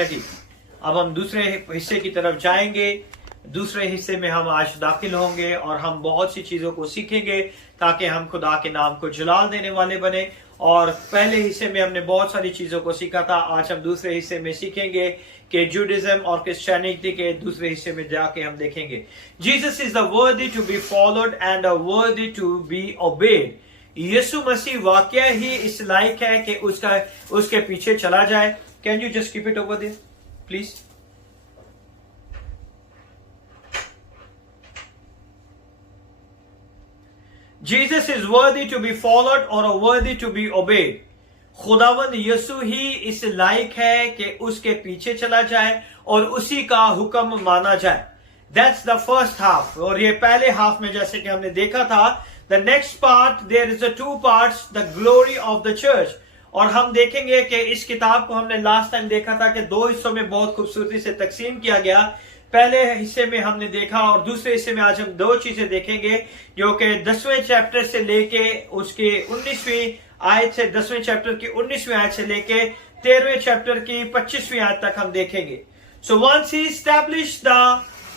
اب ہم دوسرے حصے کی طرف جائیں گے. دوسرے حصے میں ہم آج داخل ہوں گے اور ہم بہت سی چیزوں کو سیکھیں گے تاکہ ہم خدا کے نام کو جلال دینے والے بنے. اور پہلے حصے میں ہم نے بہت ساری چیزوں کو سیکھا تھا. آج ہم دوسرے حصے میں سیکھیں گے کہ جوڈازم اور کرسچینٹی کے دوسرے حصے میں جا کے ہم دیکھیں گے. Jesus is the worthy to be followed and worthy to be obeyed. یسوع مسیح واقعہ ہی اس لائق ہے کہ اس کے پیچھے چلا جائے. Can you just keep it over there please. Jesus is worthy to be followed or worthy to be obeyed. خداوند یسوع ہی اس لائق ہے کہ اس کے پیچھے چلا جائے اور اسی کا حکم مانا جائے. That's the first half. اور یہ پہلے ہاف میں جیسے کہ ہم نے دیکھا تھا. The next part, there is the two parts, the glory of the church. اور ہم دیکھیں گے کہ اس کتاب کو ہم نے لاسٹ ٹائم دیکھا تھا کہ دو حصوں میں بہت خوبصورتی سے تقسیم کیا گیا. پہلے حصے میں ہم نے دیکھا اور دوسرے حصے میں آج ہم دو چیزیں دیکھیں گے جو کہ 10ویں چیپٹر سے لے کے اس کی 19ویں آیت سے 10ویں چیپٹر کی 19ویں آیت سے لے کے 13ویں چیپٹر کی 25ویں آیت تک ہم دیکھیں گے. So once he established the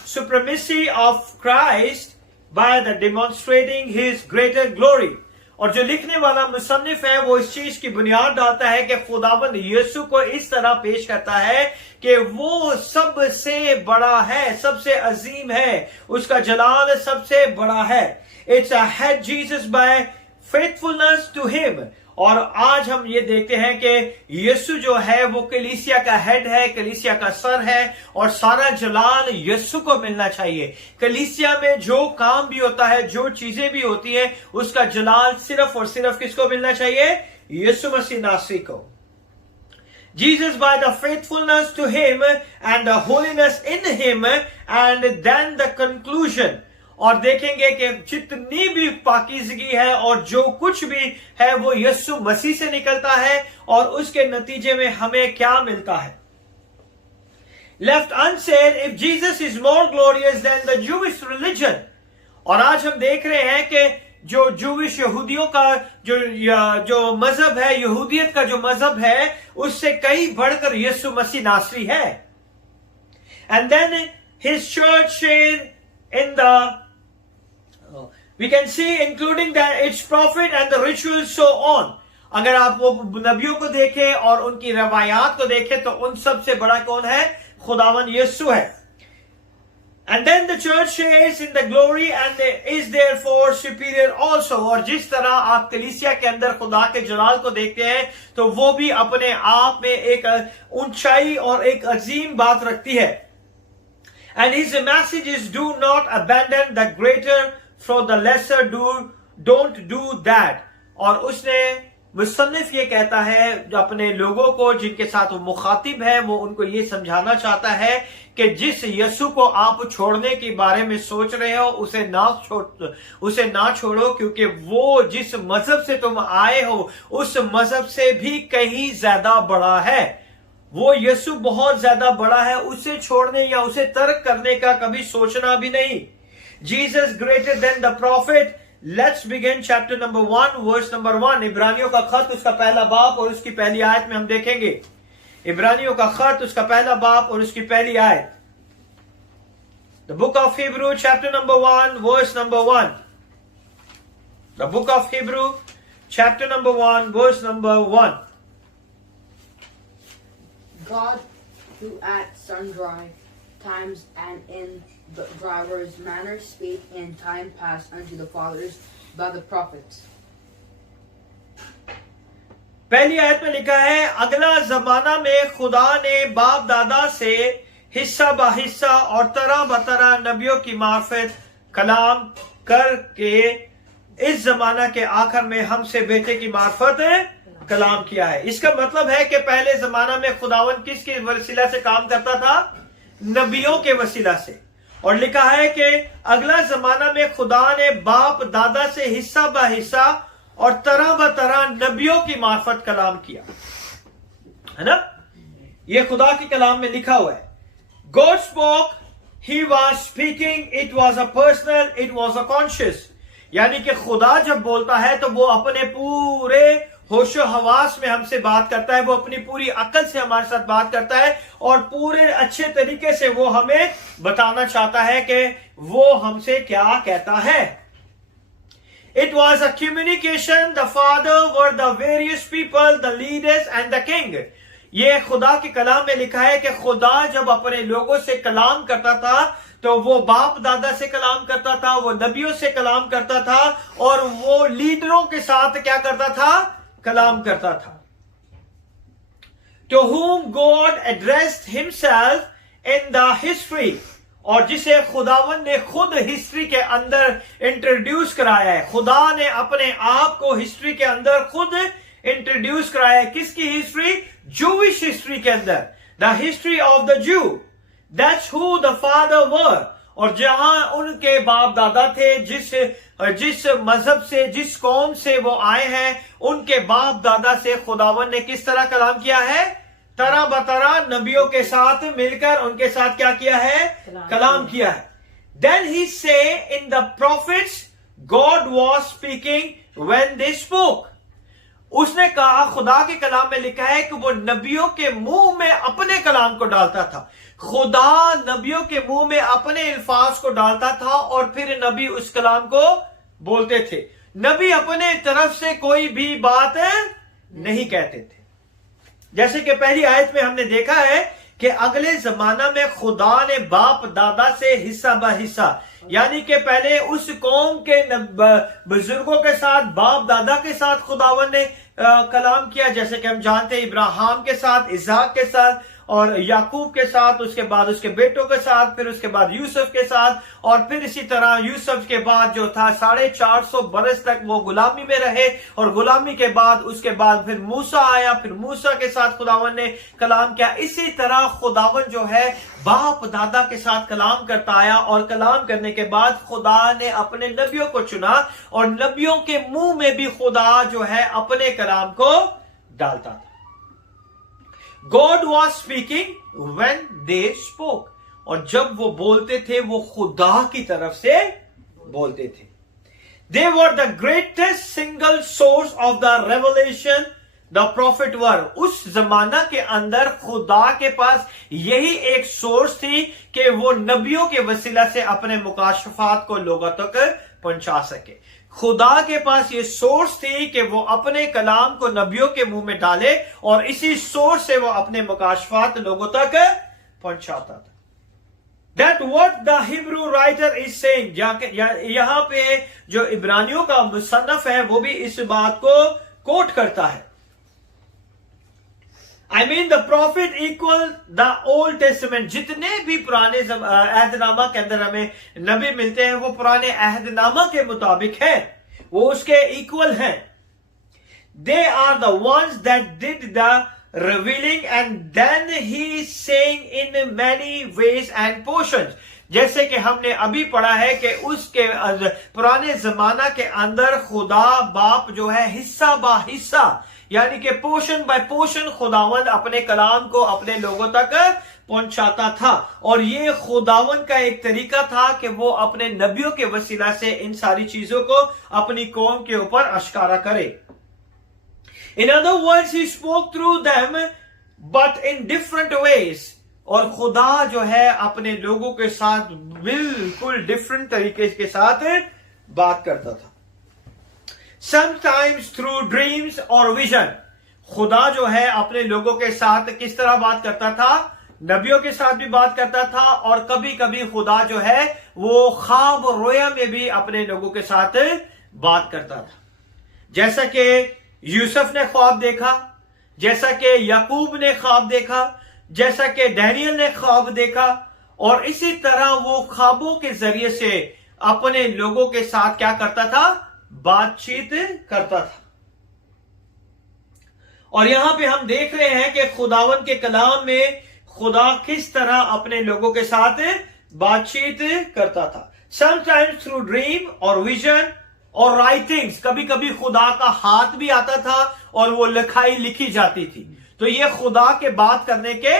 supremacy of Christ by the demonstrating his greater glory. اور جو لکھنے والا مصنف ہے وہ اس چیز کی بنیاد ڈالتا ہے کہ خداوند یسوع کو اس طرح پیش کرتا ہے کہ وہ سب سے بڑا ہے, سب سے عظیم ہے, اس کا جلال سب سے بڑا ہے. It's a head Jesus by faithfulness to him. اور آج ہم یہ دیکھتے ہیں کہ یسوع جو ہے وہ کلیسیا کا ہیڈ ہے, کلیسیا کا سر ہے اور سارا جلال یسوع کو ملنا چاہیے. کلیسیا میں جو کام بھی ہوتا ہے, جو چیزیں بھی ہوتی ہیں, اس کا جلال صرف اور صرف کس کو ملنا چاہیے؟ یسوع مسیح ناصری کو. Jesus by the faithfulness to him and the holiness in him and then the conclusion. اور دیکھیں گے کہ جتنی بھی پاکیزگی ہے اور جو کچھ بھی ہے وہ یسوع مسیح سے نکلتا ہے اور اس کے نتیجے میں ہمیں کیا ملتا ہے. Left unsaid, if Jesus is more glorious than the Jewish religion. اور آج ہم دیکھ رہے ہیں کہ جو جوش یہودیوں کا جو مذہب ہے, یہودیت کا جو مذہب ہے, اس سے کئی بڑھ کر یسوع مسیح ناصری ہے. And then his church in the we can see including that its prophet and the rituals so on. اگر آپ وہ نبیوں کو دیکھیں اور ان کی روایات کو دیکھیں تو ان سب سے بڑا کون ہے؟ خداوند یسوع ہے. And then the church shares in the glory and is therefore superior also. اور جس طرح آپ کلیسیا کے اندر خدا کے جلال کو دیکھتے ہیں تو وہ بھی اپنے آپ میں ایک اونچائی اور ایک عظیم بات رکھتی ہے. And his message is do not abandon the greater for the lesser, don't do that. اور اس نے مصنف یہ کہتا ہے جو اپنے لوگوں کو جن کے ساتھ وہ مخاطب ہے, وہ ان کو یہ سمجھانا چاہتا ہے کہ جس یسوع کو آپ چھوڑنے کے بارے میں سوچ رہے ہو اسے نہ چھوڑو, کیونکہ وہ جس مذہب سے تم آئے ہو اس مذہب سے بھی کہیں زیادہ بڑا ہے. وہ یسوع بہت زیادہ بڑا ہے, اسے چھوڑنے یا اسے ترک کرنے کا کبھی سوچنا بھی نہیں. Jesus greater than the prophet. Let's begin chapter number 1 verse number 1. عبرانیوں کا خط اس کا پہلا باب اور اس کی پہلی آیت میں ہم دیکھیں گے. عبرانیوں کا خط اس کا پہلا باب اور اس کی پہلی آیت. The book of Hebrew chapter number 1 verse number 1. The book of Hebrew chapter number 1 verse number 1. God, who at sundry times and in divers manners spake in time past unto the fathers by the prophets. پہلی آیت میں لکھا ہے, اگلا زمانہ میں خدا نے باپ دادا سے حصہ بہ حصہ اور طرح بطرح نبیوں کی معرفت کلام کر کے اس زمانہ کے آخر میں ہم سے بیٹے کی معرفت کلام کیا ہے. اس کا مطلب ہے کہ پہلے زمانہ میں خداوند کس کے وسیلہ سے کام کرتا تھا؟ نبیوں کے وسیلہ سے. اور لکھا ہے کہ اگلا زمانہ میں خدا نے باپ دادا سے حصہ بہ حصہ اور طرح بطرح نبیوں کی معرفت کلام کیا ہے نا. یہ خدا کی کلام میں لکھا ہوا ہے. God spoke, he was speaking, it was a personal, it was a conscious. یعنی کہ خدا جب بولتا ہے تو وہ اپنے پورے होशो हवास में हमसे बात करता है, वो अपनी पूरी अकल से हमारे साथ बात करता है और पूरे अच्छे तरीके से वो हमें बताना चाहता है कि वो हमसे क्या कहता है. It was a communication. The Father were the various people, the leaders and the king. ये खुदा के कलाम में लिखा है कि खुदा जब अपने लोगों से कलाम करता था तो वो बाप दादा से कलाम करता था, वो नबियों से कलाम करता था और वो लीडरों के साथ क्या करता था, कलाम करता था. To whom God addressed himself in the history, और जिसे खुदावन ने खुद हिस्ट्री के अंदर इंट्रोड्यूस कराया है. खुदा ने अपने आप को हिस्ट्री के अंदर खुद इंट्रोड्यूस कराया है. किसकी हिस्ट्री? जूविश हिस्ट्री के अंदर. The history of the zoo. That's who the father वर. और जहां उनके बाप दादा थे, जिस मजहब से, जिस कौम से वो आए हैं, उनके बाप दादा से खुदावन ने किस तरह कलाम किया है? तरह बतरह नबियों के साथ मिलकर उनके साथ क्या किया है? कलाम किया है. Then he say in the prophets God was speaking when they spoke. उसने कहा, खुदा के कलाम में लिखा है कि वो नबियों के मुंह में अपने कलाम को डालता था. खुदा नबियों के मुंह में अपने अल्फाज को डालता था और फिर नबी उस कलाम को बोलते थे. नबी अपने तरफ से कोई भी बात नहीं कहते थे. जैसे कि पहली आयत में हमने देखा है कि अगले जमाना में खुदा ने बाप दादा से हिस्सा ब हिस्सा, यानी कि पहले उस कौम के बुजुर्गों के साथ, बाप दादा के साथ खुदावन ने कलाम किया. जैसे कि हम जानते हैं इब्राहिम के साथ, इसहाक के साथ और याकूब के साथ, उसके बाद उसके बेटों के साथ, फिर उसके बाद यूसुफ के साथ, और फिर इसी तरह यूसुफ के बाद जो था 450 बरस तक वो गुलामी में रहे, और गुलामी के बाद उसके बाद फिर मूसा आया, फिर मूसा के साथ खुदावन ने कलाम किया. इसी तरह खुदावन जो है बाप दादा के साथ कलाम करता आया, और कलाम करने के बाद खुदा ने अपने नबियों को चुना और नबियों के मुंह में भी खुदा जो है अपने कलाम को डालता था. God was speaking when they spoke. और जब वो बोलते थे वो खुदा की तरफ से बोलते थे. They were the greatest single source of the revelation the prophet were. उस जमाना के अंदर खुदा के पास यही एक सोर्स थी कि वो नबियों के वसीला से अपने मुकाशफात को लोगों तक पहुंचा सके. खुदा के पास ये सोर्स थी कि वो अपने कलाम को नबियों के मुंह में डाले और इसी सोर्स से वो अपने मुकाशफात लोगों तक पहुंचाता था. That what the Hebrew writer is saying. यहां पे जो इब्रानियों का मुसन्नफ है वो भी इस बात को कोट करता है. I mean the prophet equal the Old Testament. जितने भी पुराने अहदनामा के अंदर हमें नबी मिलते हैं वो पुराने अहदनामा के मुताबिक है, वो उसके इक्वल हैं. They are the ones that did the revealing, and then he is saying in many ways and portions. जैसे कि हमने अभी पढ़ा है कि उसके पुराने जमाना के अंदर खुदा बाप जो है हिस्सा बा हिस्सा, यानी कि पोर्शन बाय पोर्शन खुदावन अपने कलाम को अपने लोगों तक पहुंचाता था. और ये खुदावन का एक तरीका था कि वो अपने नबियों के वसीला से इन सारी चीजों को अपनी कौम के ऊपर अश्कारा करे. In other words, he spoke through them, but in different ways. और खुदा जो है अपने लोगों के साथ बिल्कुल डिफरेंट तरीके के साथ बात करता था. Sometimes through dreams or vision. खुदा जो है अपने लोगों के साथ किस तरह बात करता था? नबियों के साथ भी बात करता था, और कभी कभी खुदा जो है वो ख्वाब रोया में भी अपने लोगों के साथ बात करता था. जैसा कि यूसुफ ने ख्वाब देखा, जैसा कि याकूब ने ख्वाब देखा, जैसा कि डैनियल ने ख्वाब देखा, और इसी तरह वो ख्वाबों के जरिए से अपने लोगों के साथ क्या करता था? बातचीत करता था. और यहां पे हम देख रहे हैं कि खुदावन के कलाम में खुदा किस तरह अपने लोगों के साथ बातचीत करता था. समटाइम्स थ्रू ड्रीम और विजन और राइटिंग्स. कभी कभी खुदा का हाथ भी आता था और वो लिखाई लिखी जाती थी. तो ये खुदा के बात करने के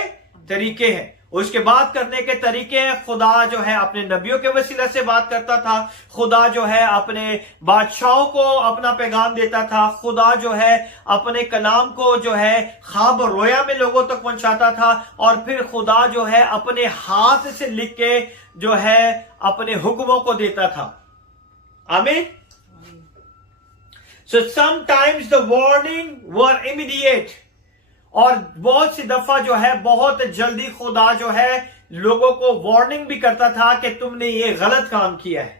तरीके हैं. اس کے بات کرنے کے طریقے ہیں. خدا جو ہے اپنے نبیوں کے وسیلہ سے بات کرتا تھا. خدا جو ہے اپنے بادشاہوں کو اپنا پیغام دیتا تھا. خدا جو ہے اپنے کلام کو جو ہے خواب اور رویا میں لوگوں تک پہنچاتا تھا. اور پھر خدا جو ہے اپنے ہاتھ سے لکھ کے جو ہے اپنے حکموں کو دیتا تھا. آمین. So sometimes the warning were immediate. اور بہت سی دفعہ جو ہے بہت جلدی خدا جو ہے لوگوں کو وارننگ بھی کرتا تھا کہ تم نے یہ غلط کام کیا ہے.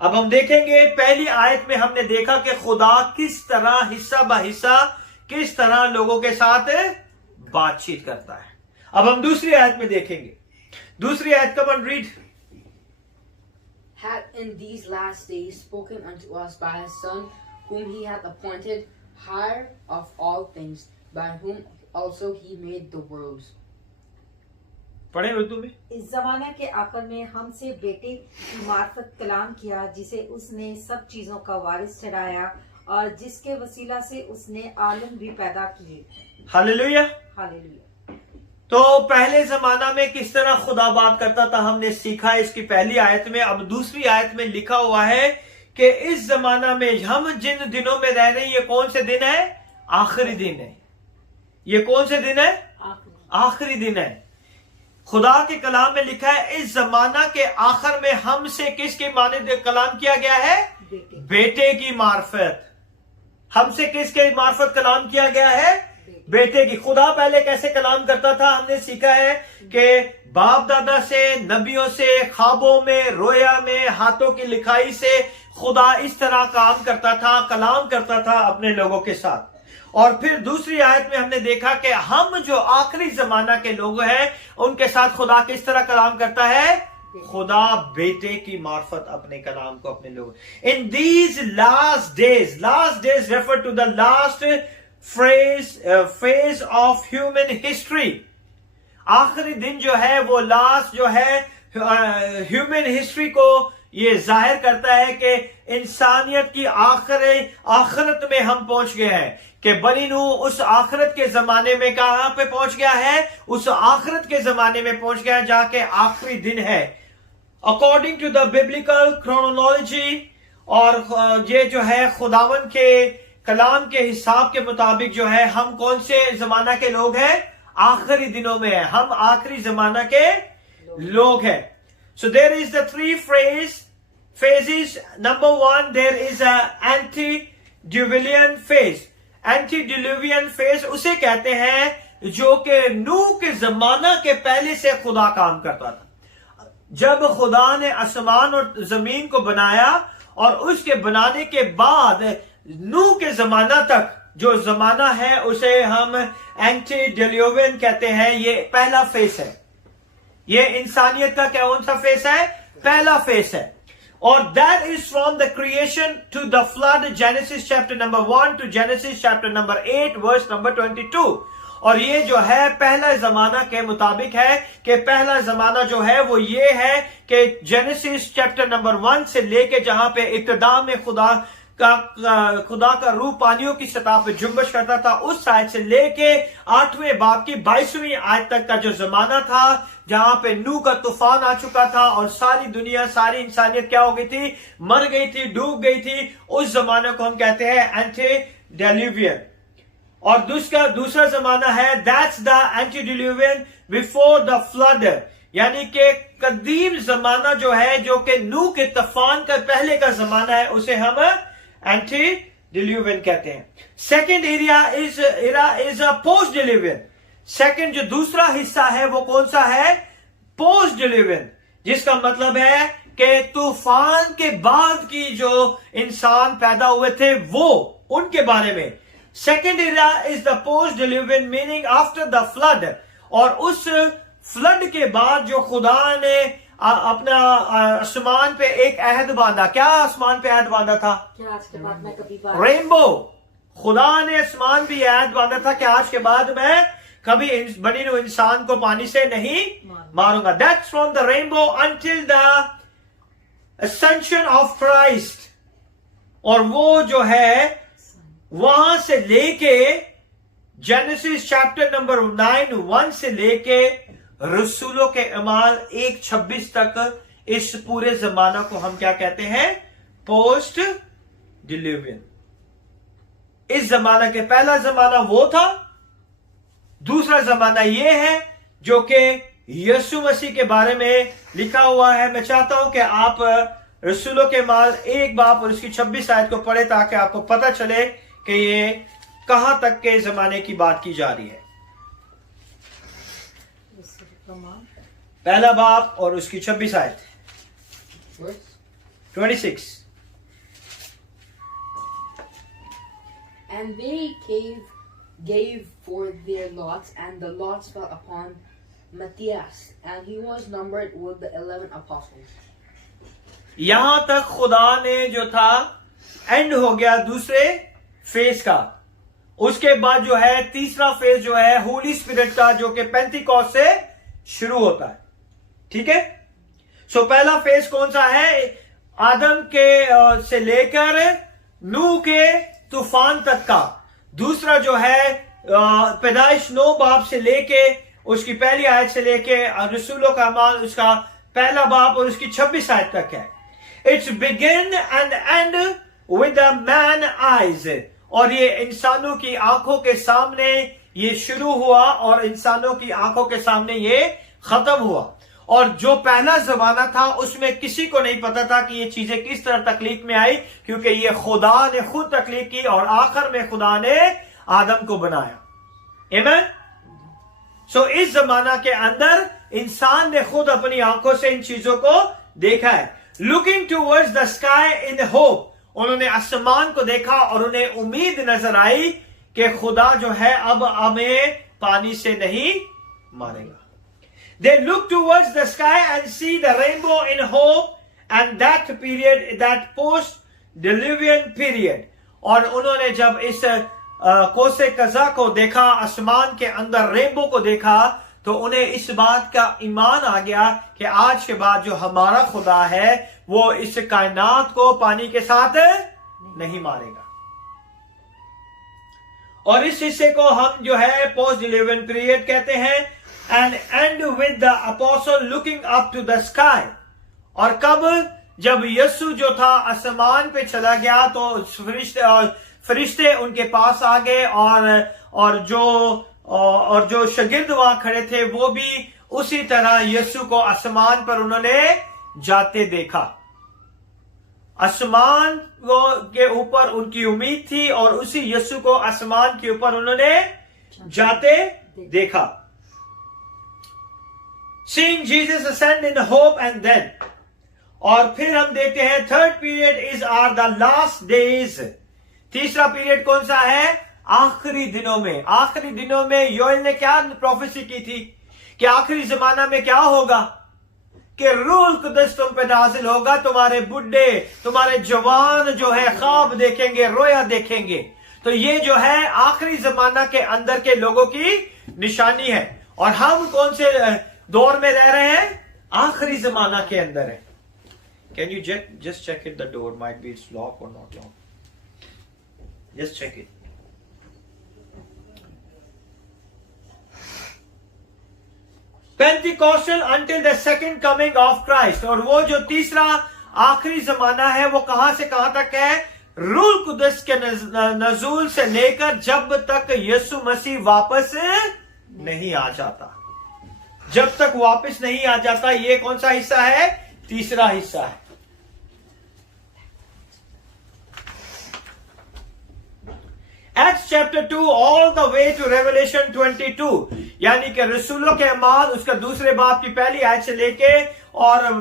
اب ہم دیکھیں گے پہلی آیت میں ہم نے دیکھا کہ خدا کس طرح حصہ بہ حصہ کس طرح لوگوں کے ساتھ بات چیت کرتا ہے. اب ہم دوسری آیت میں دیکھیں گے. دوسری آیت کا من red. Hath in these last days spoken unto us by his Son, whom he hath appointed heir of all things, by whom also he made the worlds. پڑھیں اردو میں. اس زمانے کے آخر میں ہم سے بیٹے کی معرفت کلام کیا جسے اس نے سب چیزوں کا وارث ٹھہرایا اور جس کے وسیلہ سے اس نے عالم بھی پیدا کیے. ہاللیلویا. ہاللیلویا. تو پہلے زمانہ میں کس طرح خدا بات کرتا تھا ہم نے سیکھا اس کی پہلی آیت میں. اب دوسری آیت میں لکھا ہوا ہے کہ اس زمانہ میں ہم جن دنوں میں رہ رہے ہیں یہ کون سے دن ہے؟ آخری دن ہے. یہ کون سے دن ہے؟ آخری دن ہے. خدا کے کلام میں لکھا ہے اس زمانہ کے آخر میں ہم سے کس کے مانند کلام کیا گیا ہے؟ بیٹے کی معرفت. ہم سے کس کے معرفت کلام کیا گیا ہے؟ بیٹے کی. خدا پہلے کیسے کلام کرتا تھا ہم نے سیکھا ہے کہ باپ دادا سے، نبیوں سے، خوابوں میں، رویا میں، ہاتھوں کی لکھائی سے خدا اس طرح کام کرتا تھا، کلام کرتا تھا اپنے لوگوں کے ساتھ. اور پھر دوسری آیت میں ہم نے دیکھا کہ ہم جو آخری زمانہ کے لوگ ہیں ان کے ساتھ خدا کس طرح کلام کرتا ہے؟ خدا بیٹے کی معرفت اپنے کلام کو اپنے لوگ. In these last days refer to the last phase of human history. آخری دن جو ہے وہ لاسٹ جو ہے ہیومن ہسٹری کو یہ ظاہر کرتا ہے کہ انسانیت کی آخرت میں ہم پہنچ گئے ہیں. کہ بنی نوح اس آخرت کے زمانے میں کہاں پہ پہنچ گیا ہے؟ اس آخرت کے زمانے میں پہنچ گیا جا کے آخری دن ہے. According to the biblical chronology. اور یہ جو ہے خداوند کے کلام کے حساب کے مطابق جو ہے ہم کون سے زمانہ کے لوگ ہیں؟ آخری دنوں میں ہیں. ہم آخری زمانہ کے لوگ ہیں. So there is the three phases. Number one, there is a antediluvian phase. Antediluvian phase اسے کہتے ہیں جو کہ نوح کے زمانہ کے پہلے سے خدا کام کرتا تھا. جب خدا نے آسمان اور زمین کو بنایا اور اس کے بنانے کے بعد نوح کے زمانہ تک جو زمانہ ہے اسے ہم اینٹیڈیلوین کہتے ہیں. یہ پہلا فیس ہے. یہ انسانیت کا کون سا فیس ہے؟ پہلا فیس ہے. اور that is from the creation to the flood, Genesis chapter number 1 to Genesis chapter number 8 verse number 22. اور یہ جو ہے پہلا زمانہ کے مطابق ہے کہ پہلا زمانہ جو ہے وہ یہ ہے کہ جینیسس چیپٹر نمبر 1 سے لے کے جہاں پہ ابتدا میں خدا کا روح پانیوں کی سطح پہ جنبش کرتا تھا اس آیت سے لے کے 8ویں باب کی 22ویں آیت تک کا جو زمانہ تھا جہاں پہ نوح کا طوفان آ چکا تھا اور ساری دنیا ساری انسانیت کیا ہو گئی تھی؟ مر گئی تھی، ڈوب گئی تھی. اس زمانے کو ہم کہتے ہیں اینٹیڈیلووین. اور دوسرا زمانہ ہے that's the antediluvian before the flood. یعنی کہ قدیم زمانہ جو ہے جو کہ نوح کے طوفان کا پہلے کا زمانہ ہے اسے ہم اینٹیڈیلووین کہتے ہیں. Second era is post diluvian. Second جو دوسرا حصہ ہے وہ کون سا ہے؟ Post diluvian. جس کا مطلب ہے کہ طوفان کے بعد کی جو انسان پیدا ہوئے تھے وہ ان کے بارے میں. Second era is the post diluvian meaning after the flood. اور اس فلڈ کے بعد جو خدا نے اپنا آسمان پہ ایک عہد باندھا. کیا آسمان پہ عہد باندھا تھا؟ رینبو. خدا نے آسمان پہ عہد باندھا تھا کہ آج کے بعد میں کبھی بنی نوح انسان کو پانی سے نہیں ماروں گا. That's from the rainbow until the ascension of Christ. اور وہ جو ہے وہاں سے لے کے जेनेसिस चैप्टर नंबर 9 1 से लेके रसूलों के अमाल 1:26 तक इस पूरे जमाना को हम क्या कहते हैं? पोस्ट डिलीवियन। इस जमाना के पहला जमाना वो था, दूसरा जमाना ये है जो कि यीशु मसीह के बारे में लिखा हुआ है। मैं चाहता हूं कि आप रसूलों के माल 1 बाब और उसकी 26 आयत को पढ़े ताकि आपको पता चले कि ये कहां तक के जमाने की बात की जा रही है। पहला बाब और उसकी 26 आयत, 26। And they gave forth their lots, and the lots fell upon Matthias, and he was numbered with the 11 apostles. यहां तक खुदा ने जो था एंड हो गया दूसरे फेज का। उसके बाद जो है तीसरा फेज जो है होली स्पिरिट का, जो कि पेंटिकॉस्ट से शुरू होता है। ठीक है, सो पहला फेज कौन सा है? आदम के से लेकर नूह के तूफान तक का। दूसरा जो है पैदाइश 9 बाब से लेके उसकी पहली आयत से लेके रसूलों का अमाल उसका पहला बाब और उसकी 26 आयत तक है। It's begin and and with the man eyes, और ये इंसानों की आंखों के सामने ये शुरू हुआ और इंसानों की आंखों के सामने ये खत्म हुआ। और जो पहला जमाना था उसमें किसी को नहीं पता था कि ये चीजें किस तरह तकलीफ में आई, क्योंकि ये खुदा ने खुद तकलीफ की और आखिर में खुदा ने आदम को बनाया। आमीन। सो इस जमाना के अंदर इंसान ने खुद अपनी आंखों से इन चीजों को देखा है। Looking towards the sky in hope, उन्होंने आसमान को देखा और उन्हें उम्मीद नजर आई कि खुदा जो है अब हमें पानी से नहीं मारेगा। They look towards the sky and see the rainbow in hope, and that period, that post-Diluvian period. और उन्होंने जब इस कोसे कज़ा को देखा, आसमान के अंदर रेनबो को देखा, तो उन्हें इस बात का ईमान आ गया कि आज के बाद जो हमारा खुदा है वो इस कायनात को पानी के साथ नहीं मारेगा। और इस हिस्से को हम जो है पोस्ट डिलीवियन पीरियड कहते हैं। And end with the apostle looking up to the sky. और कब? जब यीशु जो था आसमान पे चला गया तो फरिश्ते उनके पास आ गए और जो शागिर्द वहां खड़े थे वो भी उसी तरह यीशु को आसमान पर उन्होंने जाते देखा। आसमान के ऊपर उनकी उम्मीद थी और उसी यीशु को आसमान के ऊपर उन्होंने जाते देखा। Seeing Jesus ascend in hope, and then, और फिर हम देखते हैं third period is are the last days. तीसरा पीरियड कौन सा है? आखिरी दिनों में। आखिरी दिनों में योएल ने क्या प्रोफेसी की थी कि आखिरी जमाना में क्या होगा कि रूह कुदस तुम पे नाजिल होगा, तुम्हारे बुढ़े तुम्हारे जवान जो है ख्वाब देखेंगे, रोया देखेंगे। तो ये जो है आखिरी जमाना के अंदर के लोगों की निशानी है। और हम कौन से दौर में रह रहे हैं? आखिरी जमाना के अंदर है। Can you just check it the door might be it's lock और not lock, just check it. Pentecostal until the second coming of Christ, और वो जो तीसरा आखिरी जमाना है वो कहां से कहां तक है? रूह कुदस के नजूल से लेकर जब तक यीशु मसीह वापस नहीं आ जाता। जब तक वापस नहीं आ जाता, ये कौन सा हिस्सा है? तीसरा हिस्सा है। Acts chapter 2 all the way to Revelation 22, यानी कि रसूलों के अमाल उसका दूसरे बाब की पहली आयत से लेके और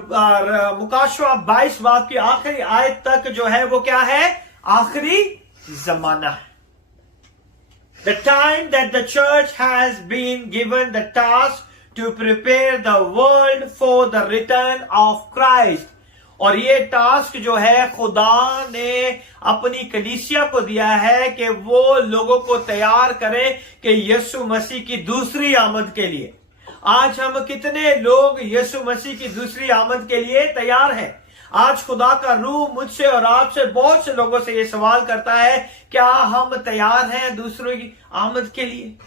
मुकाशवा 22 बाब की आखिरी आयत तक जो है वो क्या है? आखिरी जमाना है। The time that the church has been given the task to prepare the world for the return of Christ. और ये टास्क जो है खुदा ने अपनी कलीसिया को दिया है कि वो लोगों को तैयार करे कि यीशु मसीह की दूसरी आमद के लिए। आज हम कितने लोग यीशु मसीह की दूसरी आमद के लिए तैयार हैं? आज खुदा का रूह मुझसे और आपसे बहुत से लोगों से ये सवाल करता है, क्या हम तैयार हैं दूसरों की आमद के लिए?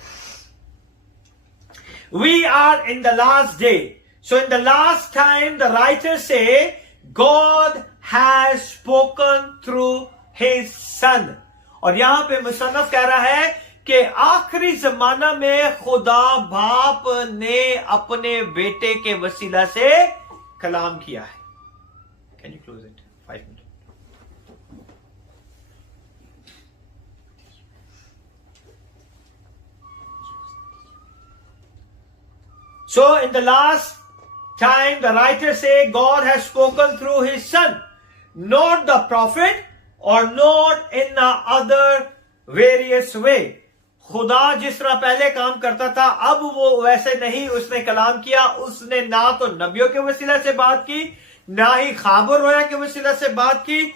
We are in the last day. So in the last time, the writers say, God has spoken through His Son. और यहां पे मुसन्नफ कह रहा है कि आखिरी जमाना में खुदा बाप ने अपने बेटे के वसीला से कलाम किया है. Can you close it? 5 minutes. So in the last time, the writers say God has spoken through His Son, not the prophet or not in the other various way. खुदा जिस तरह पहले काम करता था, अब वो वैसे नहीं उसने कलाम किया. उसने ना तो नबियों के वसीला से बात की, ना ही ख्वाब रोया के वसीला से बात की,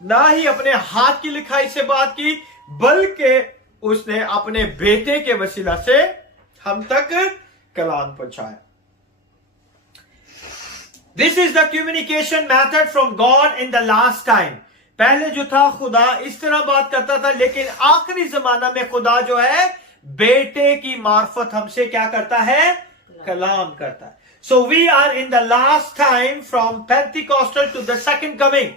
ना ही अपने हाथ की लिखाई से बात की, बल्कि उसने अपने बेटे के वसीला से हम तक कलाम पहुंचाया. This is the communication method from God in the last time. पहले जो था खुदा इस तरह बात करता था, लेकिन आखिरी जमाना में खुदा जो है बेटे की मार्फत हमसे क्या करता है? कलाम करता है. So we are in the last time from Pentecostal to the second coming.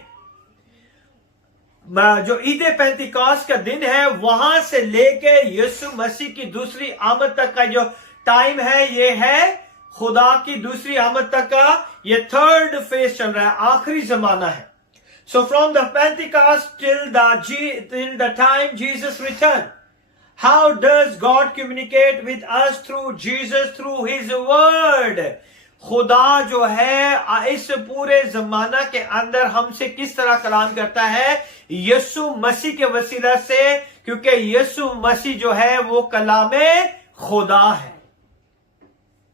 जो ईद पेंतिकॉस्ट का दिन है वहां से लेके यीशु मसीह की दूसरी आमद तक का जो टाइम है, ये है खुदा की दूसरी आमद तक का ये थर्ड फेज चल रहा है, आखिरी जमाना है. So from the Pentecost till the time Jesus returned, how does God communicate with us through Jesus, through His word? खुदा जो है इस पूरे जमाना के अंदर हमसे किस तरह कलाम करता है? यीशु मसीह के वसीला से, क्योंकि यीशु मसीह जो है वो कलामे खुदा है.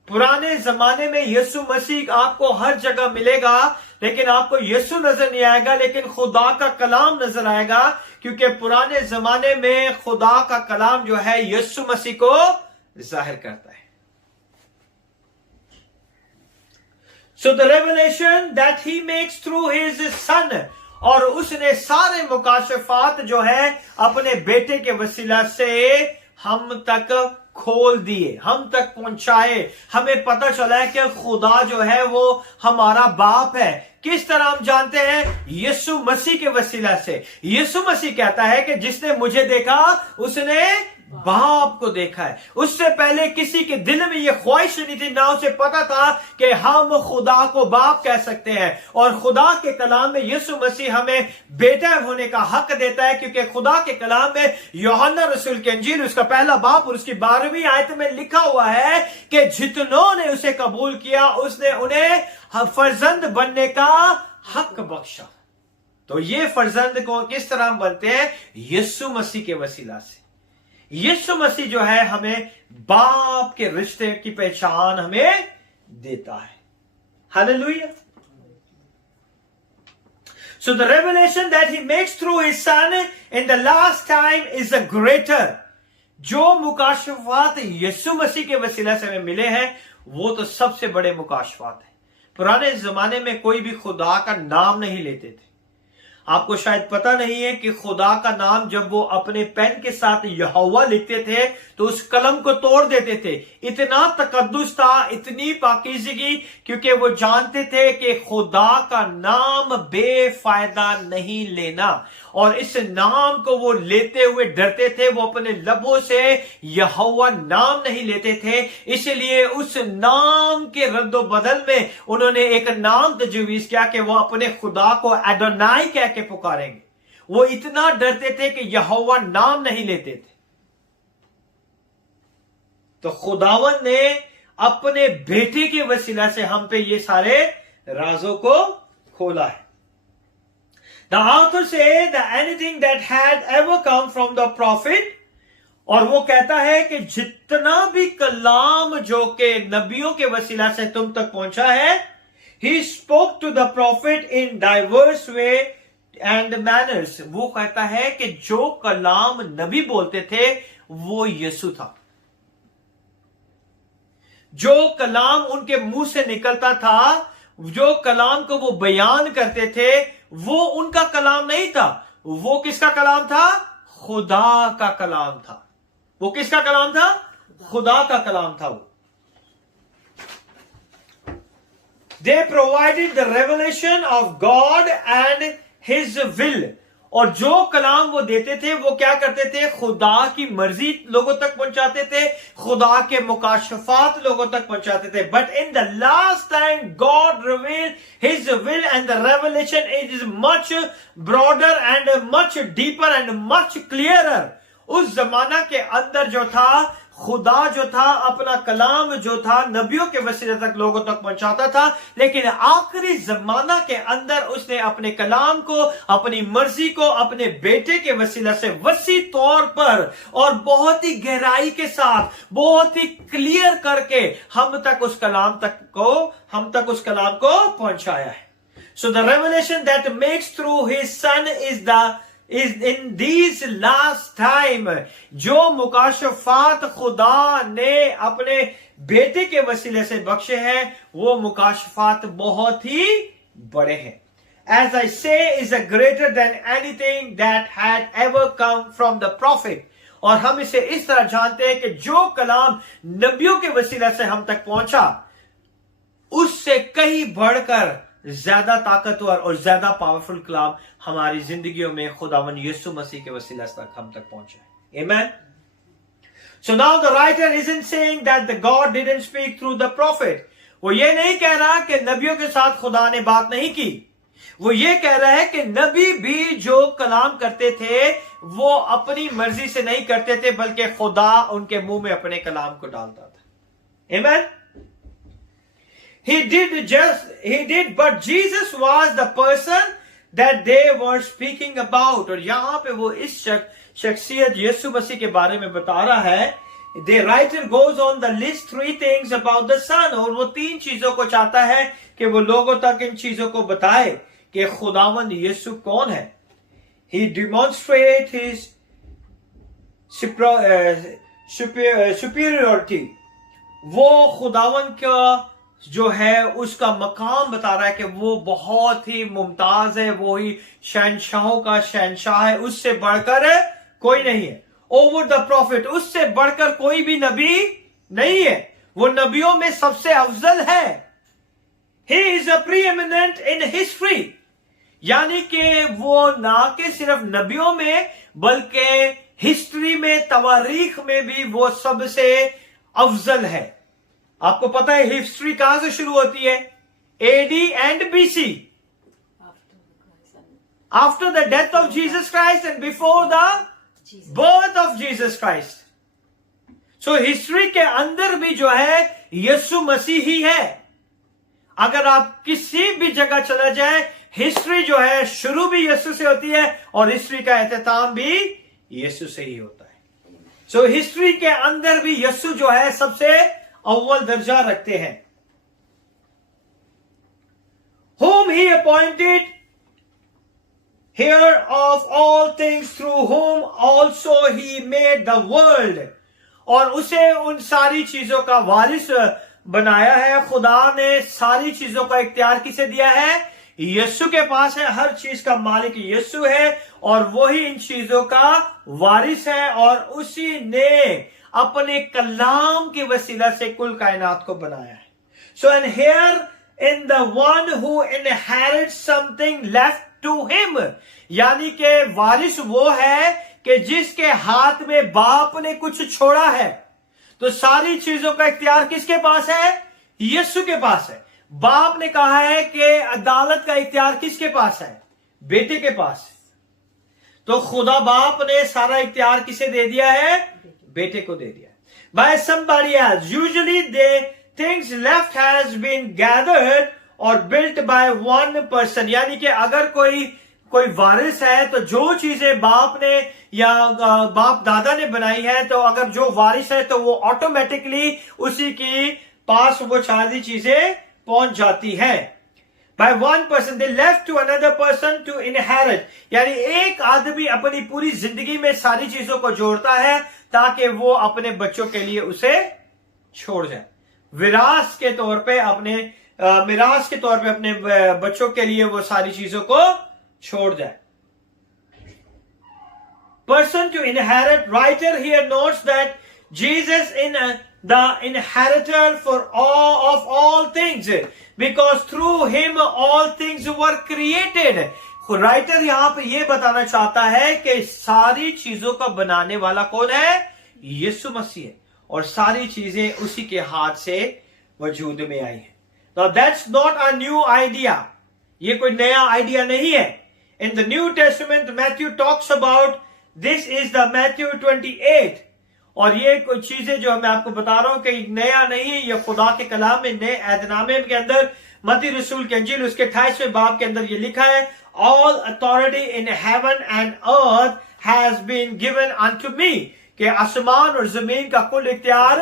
पुराने जमाने में यीशु मसीह आपको हर जगह मिलेगा, लेकिन आपको यीशु नजर नहीं आएगा, लेकिन खुदा का कलाम नजर आएगा, क्योंकि पुराने जमाने में खुदा का कलाम जो है यीशु मसीह को जाहिर करता है. So the revelation that He makes through His Son, और उसने सारे मुकाशफात जो है अपने बेटे के वसीला से हम तक खोल दिए, हम तक पहुंचाए. हमें पता चला है कि खुदा जो है वो हमारा बाप है. किस तरह हम जानते हैं? यीशु मसीह के वसीला से. यीशु मसीह कहता है कि जिसने मुझे देखा उसने बाप को देखा है. उससे पहले किसी के दिल में ये ख्वाहिश नहीं थी, ना उसे पता था कि हम खुदा को बाप कह सकते हैं. और खुदा के कलाम में यीशु मसीह हमें बेटा होने का हक देता है, क्योंकि खुदा के कलाम में यूहन्ना रसूल की इंजील उसका पहला बाप और उसकी 12वीं आयत में लिखा हुआ है कि जितनों ने उसे कबूल किया उसने उन्हें फर्जंद बनने का हक बख्शा. तो ये फर्जंद को किस तरह बनते हैं? यीशु मसीह के वसीला से. यीशु मसीह जो है हमें बाप के रिश्ते की पहचान हमें देता है. Hallelujah. So the revelation that He makes through His Son in the last time is a greater. जो मुकाशफात यीशु मसीह के वसीला से हमें मिले हैं वो तो सबसे बड़े मुकाशफात है. पुराने जमाने में कोई भी खुदा का नाम नहीं लेते थे. आपको शायद पता नहीं है कि खुदा का नाम जब वो अपने पेन के साथ यहोवा लिखते थे तो उस कलम को तोड़ देते थे. इतना तकद्दुस था, इतनी पाकीज़गी, क्योंकि वो जानते थे कि खुदा का नाम बेफायदा नहीं लेना. और इस नाम को वो लेते हुए डरते थे. वो अपने लबों से यहोवा नाम नहीं लेते थे, इसलिए उस नाम के रद्दो बदल में उन्होंने एक नाम तजवीज किया कि वो अपने खुदा को एडोनाई कह के पुकारेंगे. वो इतना डरते थे कि यहोवा नाम नहीं लेते थे. तो खुदावन ने अपने बेटे के वसीला से हम पे ये सारे राजों को खोला है. The author said that anything that had ever come from the prophet, और वो कहता है कि जितना भी कलाम जो के नबियों के वसीला से तुम तक पहुंचा है, he spoke to the prophet in diverse way and manners. वो कहता है कि जो कलाम नबी बोलते थे वो यीशु था. जो कलाम उनके मुंह से निकलता था जो कलाम को वो बयान करते थे वो उनका कलाम नहीं था, वो किसका कलाम था? खुदा का कलाम था। वो किसका कलाम था? खुदा का कलाम था वो। They provided the revelation of God and His will. और जो कलाम वो देते थे वो क्या करते थे? खुदा की मर्जी लोगों तक पहुंचाते थे, खुदा के मुकाशफात लोगों तक पहुंचाते थे। But in the last time God revealed His will and the revelation is much broader and much deeper and much clearer. उस जमाना के अंदर जो था, खुदा जो था अपना कलाम जो था नबियों के वसीले तक लोगों तक पहुंचाता था, लेकिन आखिरी जमाना के अंदर उसने अपने कलाम को, अपनी मर्जी को अपने बेटे के वसीले से वसी तौर पर और बहुत ही गहराई के साथ, बहुत ही क्लियर करके हम तक उस कलाम को पहुंचाया है। So the revelation that makes through His Son is in these last time, जो मुकाशफात खुदा ने अपने बेटे के वसीले से बख्शे हैं वो मुकाशफात बहुत ही बड़े हैं। As I say, is a greater than anything that had ever come from the prophet. और हम इसे इस तरह जानते हैं कि जो कलाम नबियों के वसीले से हम तक पहुंचा उससे कहीं बढ़कर ज्यादा ताकतवर और ज्यादा पावरफुल कलाम हमारी जिंदगियों में खुदावन यीशु मसीह के वसीले से हम तक पहुंचा है। Amen. So now the writer isn't saying that the God didn't speak through the prophet. वो ये नहीं कह रहा कि नबियों के साथ खुदा ने बात नहीं की, वो ये कह रहा है कि नबी भी जो कलाम करते थे वो अपनी मर्जी से नहीं करते थे बल्कि खुदा उनके मुंह में अपने कलाम को डालता था। Amen. He did, but Jesus was the person that they were speaking about. और यहां पे वो इस शख्सियत यीशु मसीह के बारे में बता रहा है। The writer goes on the list 3 things about the Son, और वो 3 चीजों को चाहता है कि वो लोगों तक इन चीजों को बताए कि खुदावंद यीशु कौन है। He demonstrates his superiority. वो खुदावंद का जो है उसका मकाम बता रहा है कि वो बहुत ही मुमताज है, वो ही शहनशाहों का शहनशाह है, उससे बढ़कर कोई नहीं है। ओवर द प्रॉफिट, उससे बढ़कर कोई भी नबी नहीं है, वो नबियों में सबसे अफजल है। He is a प्रीएमिनेंट in history, यानी कि वो ना कि सिर्फ नबियों में बल्कि हिस्ट्री में, तवारीख में भी वो सबसे अफजल है। आपको पता है हिस्ट्री कहां से शुरू होती है? AD and BC, after the death of Jesus Christ and before the birth of Jesus Christ. So history के अंदर भी जो है यीशु मसीह ही है। अगर आप किसी भी जगह चला जाए, हिस्ट्री जो है शुरू भी यीशु से होती है और हिस्ट्री का एहतमाम भी यीशु से ही होता है। सो हिस्ट्री के अंदर भी यीशु जो है सबसे अव्वल दर्जा रखते हैं। Whom he appointed heir of all things, through whom also he made the world. और उसे उन सारी चीजों का वारिस बनाया है। खुदा ने सारी चीजों का इख्तियार किसे दिया है? यीशु के पास है। हर चीज का मालिक यीशु है और वही इन चीजों का वारिस है और उसी ने अपने कलाम के वसीला से कुल कायनात को बनाया है। So and here in the one who inherits something left to him, यानी कि वारिस वो है कि जिसके हाथ में बाप ने कुछ छोड़ा है। तो सारी चीजों का इख्तियार किसके पास है? यीशु के पास है। बाप ने कहा है कि अदालत का इख्तियार किसके पास है? बेटे के पास। तो खुदा बाप ने सारा इख्तियार किसे दे दिया है? बेटे को दे दिया। By somebody else. Usually the things left has been gathered or built by one person. यानी कि अगर कोई वारिस है तो जो चीजें बाप ने या बाप दादा ने बनाई है, तो अगर जो वारिस है तो वो ऑटोमेटिकली उसी की पास वो सारी चीजें पहुंच जाती है। By one person they left to another person to inherit. यानी एक आदमी अपनी पूरी जिंदगी में सारी चीजों को जोड़ता है ताकि वो अपने बच्चों के लिए उसे छोड़ जाए, विरासत के तौर पे अपने मिरास के तौर पे अपने बच्चों के लिए वो सारी चीजों को छोड़ जाए. Person to inherit, writer here notes that Jesus in the inheritor for all things, because through him all things were created. Writer यहाँ पे ये बताना चाहता है कि सारी चीजों का बनाने वाला कौन है? यीशु मसीह है, और सारी चीजें उसी के हाथ से वजूद में आई है. Now that's not a new idea. ये कोई नया आइडिया नहीं है. In the New Testament, Matthew talks about this is the Matthew 28. और ये कुछ चीजें जो मैं आपको बता रहा हूं कि नया नहीं है, ये खुदा के कलाम में नए ऐदनामे के अंदर मत्ती रसूल के अंजील उसके 28वें बाब के अंदर ये लिखा है, All authority in heaven and earth has been given unto me. कि आसमान और जमीन का कुल इख्तियार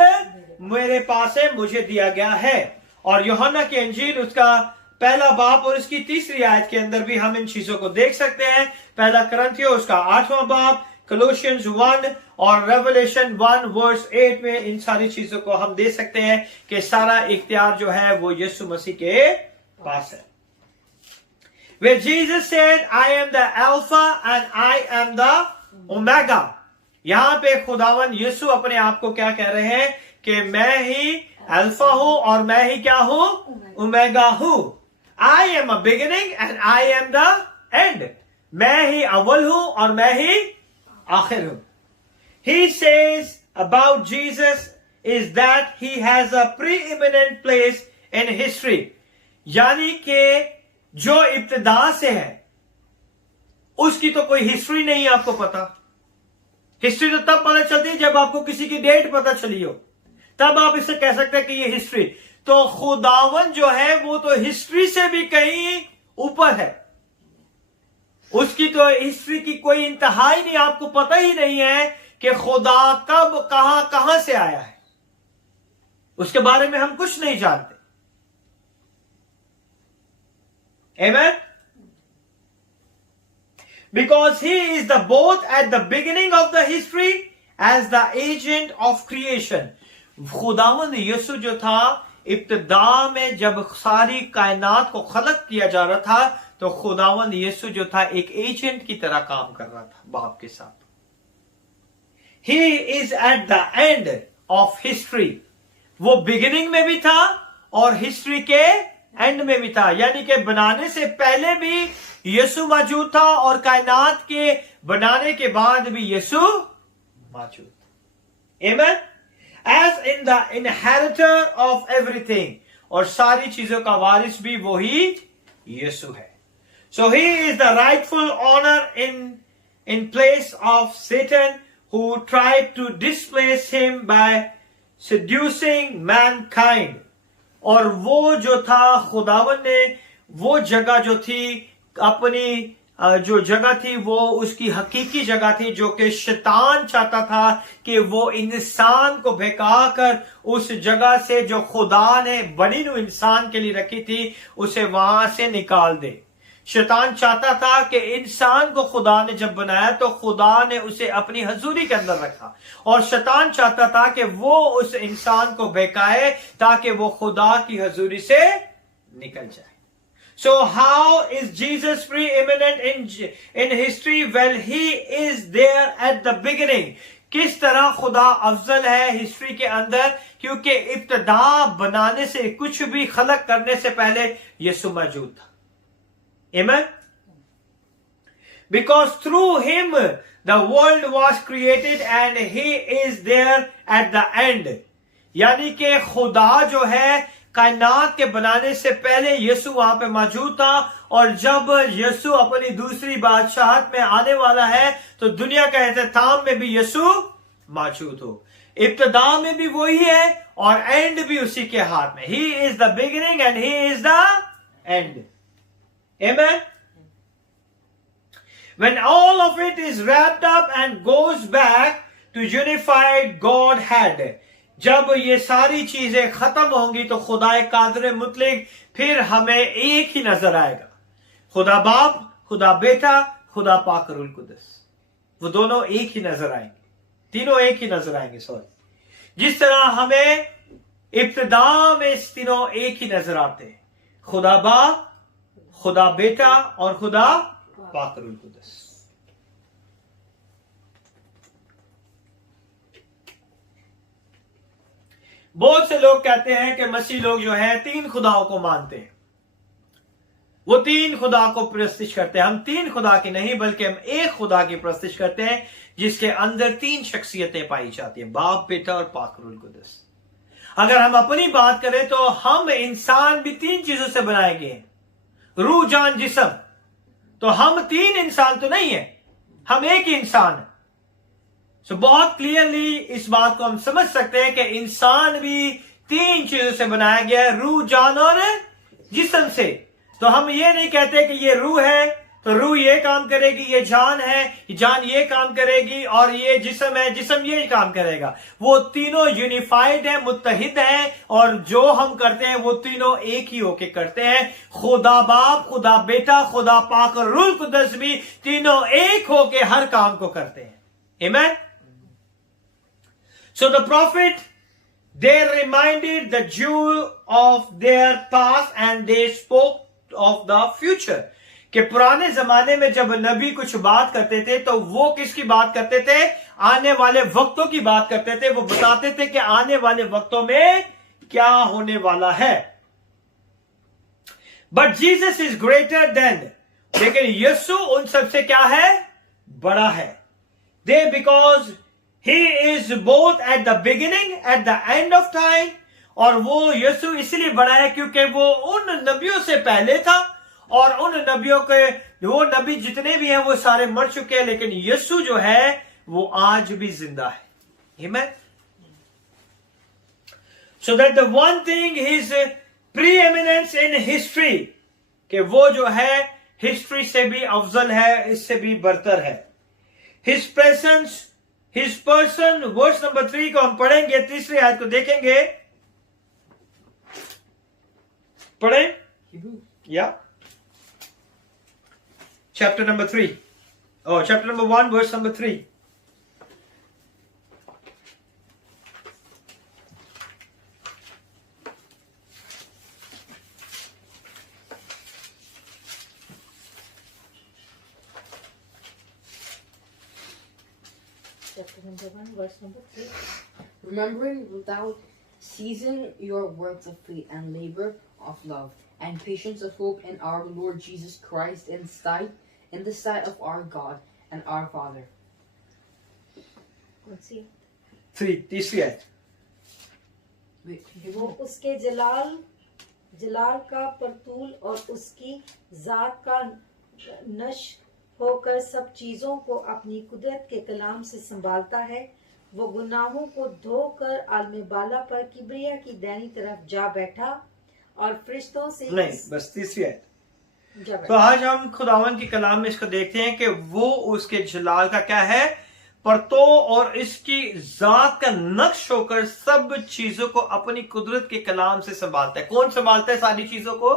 मेरे पास है, मुझे दिया गया है. और यूहन्ना की अंजील उसका पहला बाब और उसकी 3री आयत के अंदर भी हम इन चीजों को देख सकते हैं. पहला करंथियों उसका 8वां बाब, कोलोशियंस 1 और रेवलेशन 1 वर्स 8 में इन सारी चीजों को हम देख सकते हैं कि सारा इख्तियार जो है वो यीशु मसीह के पास है. Where Jesus said, I am the Alpha and I am the Omega. यहां पे खुदावन यीशु अपने आप को क्या कह रहे हैं कि मैं ही अल्फा हूं और मैं ही क्या हूं? ओमेगा हूं. I am a beginning and I am the end. मैं ही अव्वल हूं और मैं ही आखिर हूं. He says about Jesus is that he has a preeminent place in history. यानी कि जो इब्तिदा से है उसकी तो कोई हिस्ट्री नहीं है. आपको पता, हिस्ट्री तो तब पता चलती है जब आपको किसी की डेट पता चली हो, तब आप इसे कह सकते हैं कि ये हिस्ट्री. तो खुदावन जो है वो तो हिस्ट्री से भी कहीं ऊपर है. उसकी तो हिस्ट्री की कोई इंतहा ही नहीं. आपको पता ही नहीं है कि खुदा कब कहां से आया है. उसके बारे में हम कुछ नहीं जानते. Amen? Because he is the both at the beginning of the history as the agent of creation. खुदावंद यीशु जो था इब्तिदा में जब सारी कायनात को खलक किया जा रहा था, तो खुदावंद यीशु जो था एक एजेंट की तरह काम कर रहा था बाप के साथ. He is at the end of history. वो बिगिनिंग में भी था और हिस्ट्री के एंड में भी था. यानी कि बनाने से पहले भी यीशु मौजूद था और कायनात के बनाने के बाद भी यीशु मौजूद. Amen? As in the inheritor of everything. और सारी चीजों का वारिस भी वही यीशु है. So he is the rightful honor in place of Satan, who tried to displace him by seducing mankind. और वो जो था खुदावन ने वो जगह जो थी अपनी जो जगह थी वो उसकी हकीकी जगह थी, जो कि शैतान चाहता था कि वो इंसान को बहका कर उस जगह से जो खुदा ने बनी हुई इंसान के लिए रखी थी उसे वहां से निकाल दे. शैतान चाहता था कि इंसान को खुदा ने जब बनाया तो खुदा ने उसे अपनी हजूरी के अंदर रखा, और शैतान चाहता था कि वो उस इंसान को बहकाए ताकि वो खुदा की हजूरी से निकल जाए. So how is Jesus preeminent in history? Well, he is there at the beginning. किस तरह खुदा अफजल है हिस्ट्री के अंदर, क्योंकि इब्तिदा बनाने से कुछ भी खलक करने से पहले यीशु मौजूद था. Amen? Because through him the world was created and he is there at the end. यानी कि खुदा जो है कायनात के बनाने से पहले यीशु वहां पे मौजूद था, और जब यीशु अपनी दूसरी बादशाहत में आने वाला है तो दुनिया का एहतमाम में भी यीशु मौजूद हो. इब्तिदा में भी वही है और एंड भी उसी के हाथ में. He is the beginning and he is the end. Amen? When all of it is wrapped up and goes back to unified Godhead, जब ये सारी चीजें खत्म होंगी तो खुदा कादिर मुतलक फिर हमें एक ही नजर आएगा. खुदा बाप, खुदा बेटा, खुदा पाक रूह कुदस, वो दोनों एक ही नजर आएंगे. तीनों एक ही नजर आएंगे. सॉरी, जिस तरह हमें इब्तिदा में तीनों एक ही नजर आते हैं, खुदा बाप, खुदा बेटा और खुदा पाक रूह कुद्दस। बहुत से लोग कहते हैं कि मसीह लोग जो है तीन खुदाओं को मानते हैं, वो तीन खुदा को प्रस्तिश करते हैं। हम तीन खुदा की नहीं बल्कि हम एक खुदा की प्रस्तिश करते हैं जिसके अंदर तीन शख्सियतें पाई जाती हैं, बाप, बेटा और पाक रूह कुद्दस। अगर हम अपनी बात करें तो हम इंसान भी तीन चीजों से बनाए गए हैं, रूह, जान, जिस्म। तो हम तीन इंसान तो नहीं है, हम एक ही इंसान है। सो बहुत क्लियरली इस बात को हम समझ सकते हैं कि इंसान भी तीन चीजों से बनाया गया है, रूह, जान और जिस्म से। तो हम ये नहीं कहते कि ये रूह है तो रूह ये काम करेगी, ये जान है, जान ये काम करेगी, और ये जिस्म है, जिस्म ये काम करेगा। वो तीनों यूनिफाइड है, मुत्तहिद है, और जो हम करते हैं वो तीनों एक ही होके करते हैं। खुदा बाप, खुदा बेटा, खुदा पाक और रूह कुद्दस भी तीनों एक होके हर काम को करते हैं। आमीन। So the prophet, they reminded the Jew of their past and they spoke of the future. कि पुराने जमाने में जब नबी कुछ बात करते थे तो वो किसकी बात करते थे? आने वाले वक्तों की बात करते थे। वो बताते थे कि आने वाले वक्तों में क्या होने वाला है। But Jesus is greater than, लेकिन यीशु उन सबसे क्या है? बड़ा है। They because he is both at the beginning at the end of time, और वो यीशु इसलिए बड़ा है क्योंकि वो उन नबियों से पहले था, और उन नबियों के वो नबी जितने भी हैं वो सारे मर चुके हैं, लेकिन यीशु जो है वो आज भी जिंदा है। आमीन। So that the one thing his preeminence in history, कि वो जो है हिस्ट्री से भी अफजल है, इससे भी बरतर है। His presence, his person, verse number 3 को हम पढ़ेंगे, तीसरी आयत को देखेंगे। पढ़ें या chapter number 3, chapter number 1 verse number 3. Chapter number 1, verse number 3. Remembering without ceasing your works of faith and labor of love and patience of hope in our Lord Jesus Christ in the sight of our God and our Father. कौन सी? 3, तीसरी आयत। वो उसके जलाल का परतूल और उसकी जात का नश होकर सब चीजों को अपनी कुदरत के कलाम से संभालता है। वो गुनाहों को धोकर आलम बाला पर किबरिया की दाहिनी तरफ जा बैठा और फरिश्तों से नहीं, बस तीसरी आयत। तो आज हम खुदावन की कलाम में इसको देखते हैं कि वो उसके जलाल का क्या है? परतो और इसकी जात का नक्श होकर सब चीजों को अपनी कुदरत के कलाम से संभालता है। कौन संभालता है सारी चीजों को?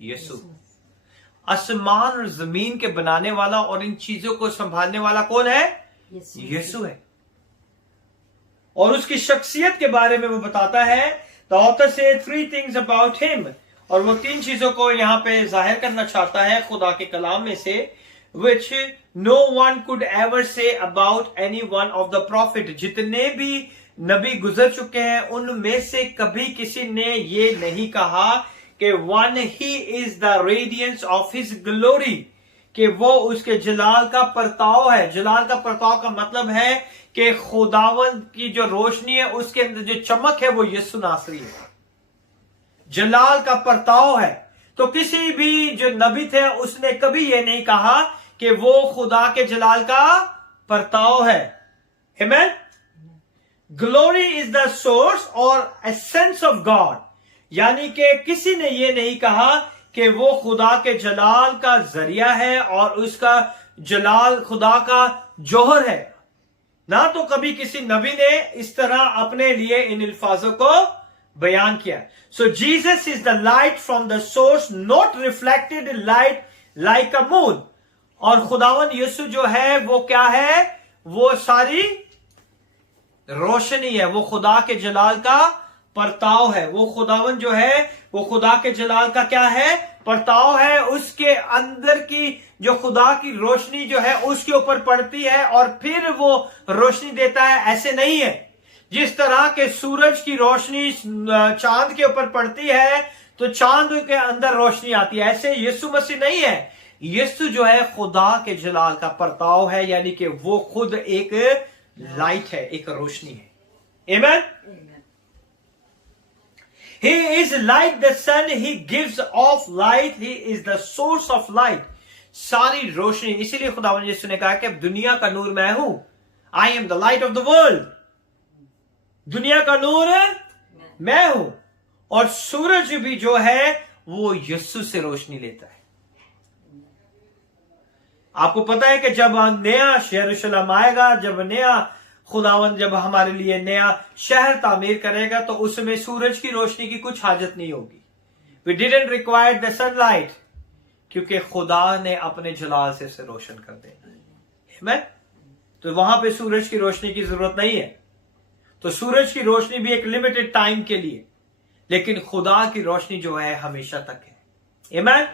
यीशु। आसमान और जमीन के बनाने वाला और इन चीजों को संभालने वाला कौन है? यीशु है। और उसकी शख्सियत के बारे में वो बताता है, द ऑथर से 3 things about him, और वो 3 चीजों को यहाँ पे जाहिर करना चाहता है खुदा के कलाम में से, which no one could ever say about any one of the prophet. जितने भी नबी गुजर चुके हैं उनमें से कभी किसी ने ये नहीं कहा कि one he is the radiance of his glory, कि वो उसके जलाल का परताव है। जलाल का परताव का मतलब है कि खुदावन की जो रोशनी है उसके अंदर जो चमक है वो यीशु नासरी है। जलाल का परताव है। तो किसी भी जो नबी थे उसने कभी ये नहीं कहा कि वो खुदा के जलाल का परताव है। आमीन। ग्लोरी इज द सोर्स और एसेंस ऑफ गॉड, यानी कि किसी ने ये नहीं कहा कि वो खुदा के जलाल का जरिया है और उसका जलाल खुदा का जौहर है। ना तो कभी किसी नबी ने इस तरह अपने लिए इन अल्फाजों को बयान किया। So Jesus is the light from the source, not reflected light like a moon. और खुदावन यीशु जो है वो क्या है? वो सारी रोशनी है, वो खुदा के जलाल का परताव है। वो खुदावन जो है वो खुदा के जलाल का क्या है? परताव है। उसके अंदर की जो खुदा की रोशनी जो है उसके ऊपर पड़ती है और फिर वो रोशनी देता है। ऐसे नहीं है जिस तरह के सूरज की रोशनी चांद के ऊपर पड़ती है तो चांद के अंदर रोशनी आती है, ऐसे यीशु मसीह नहीं है। यीशु जो है खुदा के जलाल का परताव है, यानी कि वो खुद एक लाइट है, एक रोशनी है। आमीन। He is like the sun, he gives off light, he is the source of light. सारी रोशनी, इसीलिए खुदावंद यीशु ने कहा कि अब दुनिया का नूर मैं हूं। I am the light of the world. दुनिया का नूर मैं हूं। और सूरज भी जो है वो यीशु से रोशनी लेता है। आपको पता है कि जब नया यरूशलेम आएगा, जब नया खुदावंद जब हमारे लिए नया शहर तामीर करेगा तो उसमें सूरज की रोशनी की कुछ हाजत नहीं होगी। We didn't require the sunlight, क्योंकि खुदा ने अपने जलाल से उसे रोशन कर देना। आमीन। तो वहां पे सूरज की रोशनी की जरूरत नहीं है। तो सूरज की रोशनी भी एक लिमिटेड टाइम के लिए, लेकिन खुदा की रोशनी जो है हमेशा तक है। आमीन।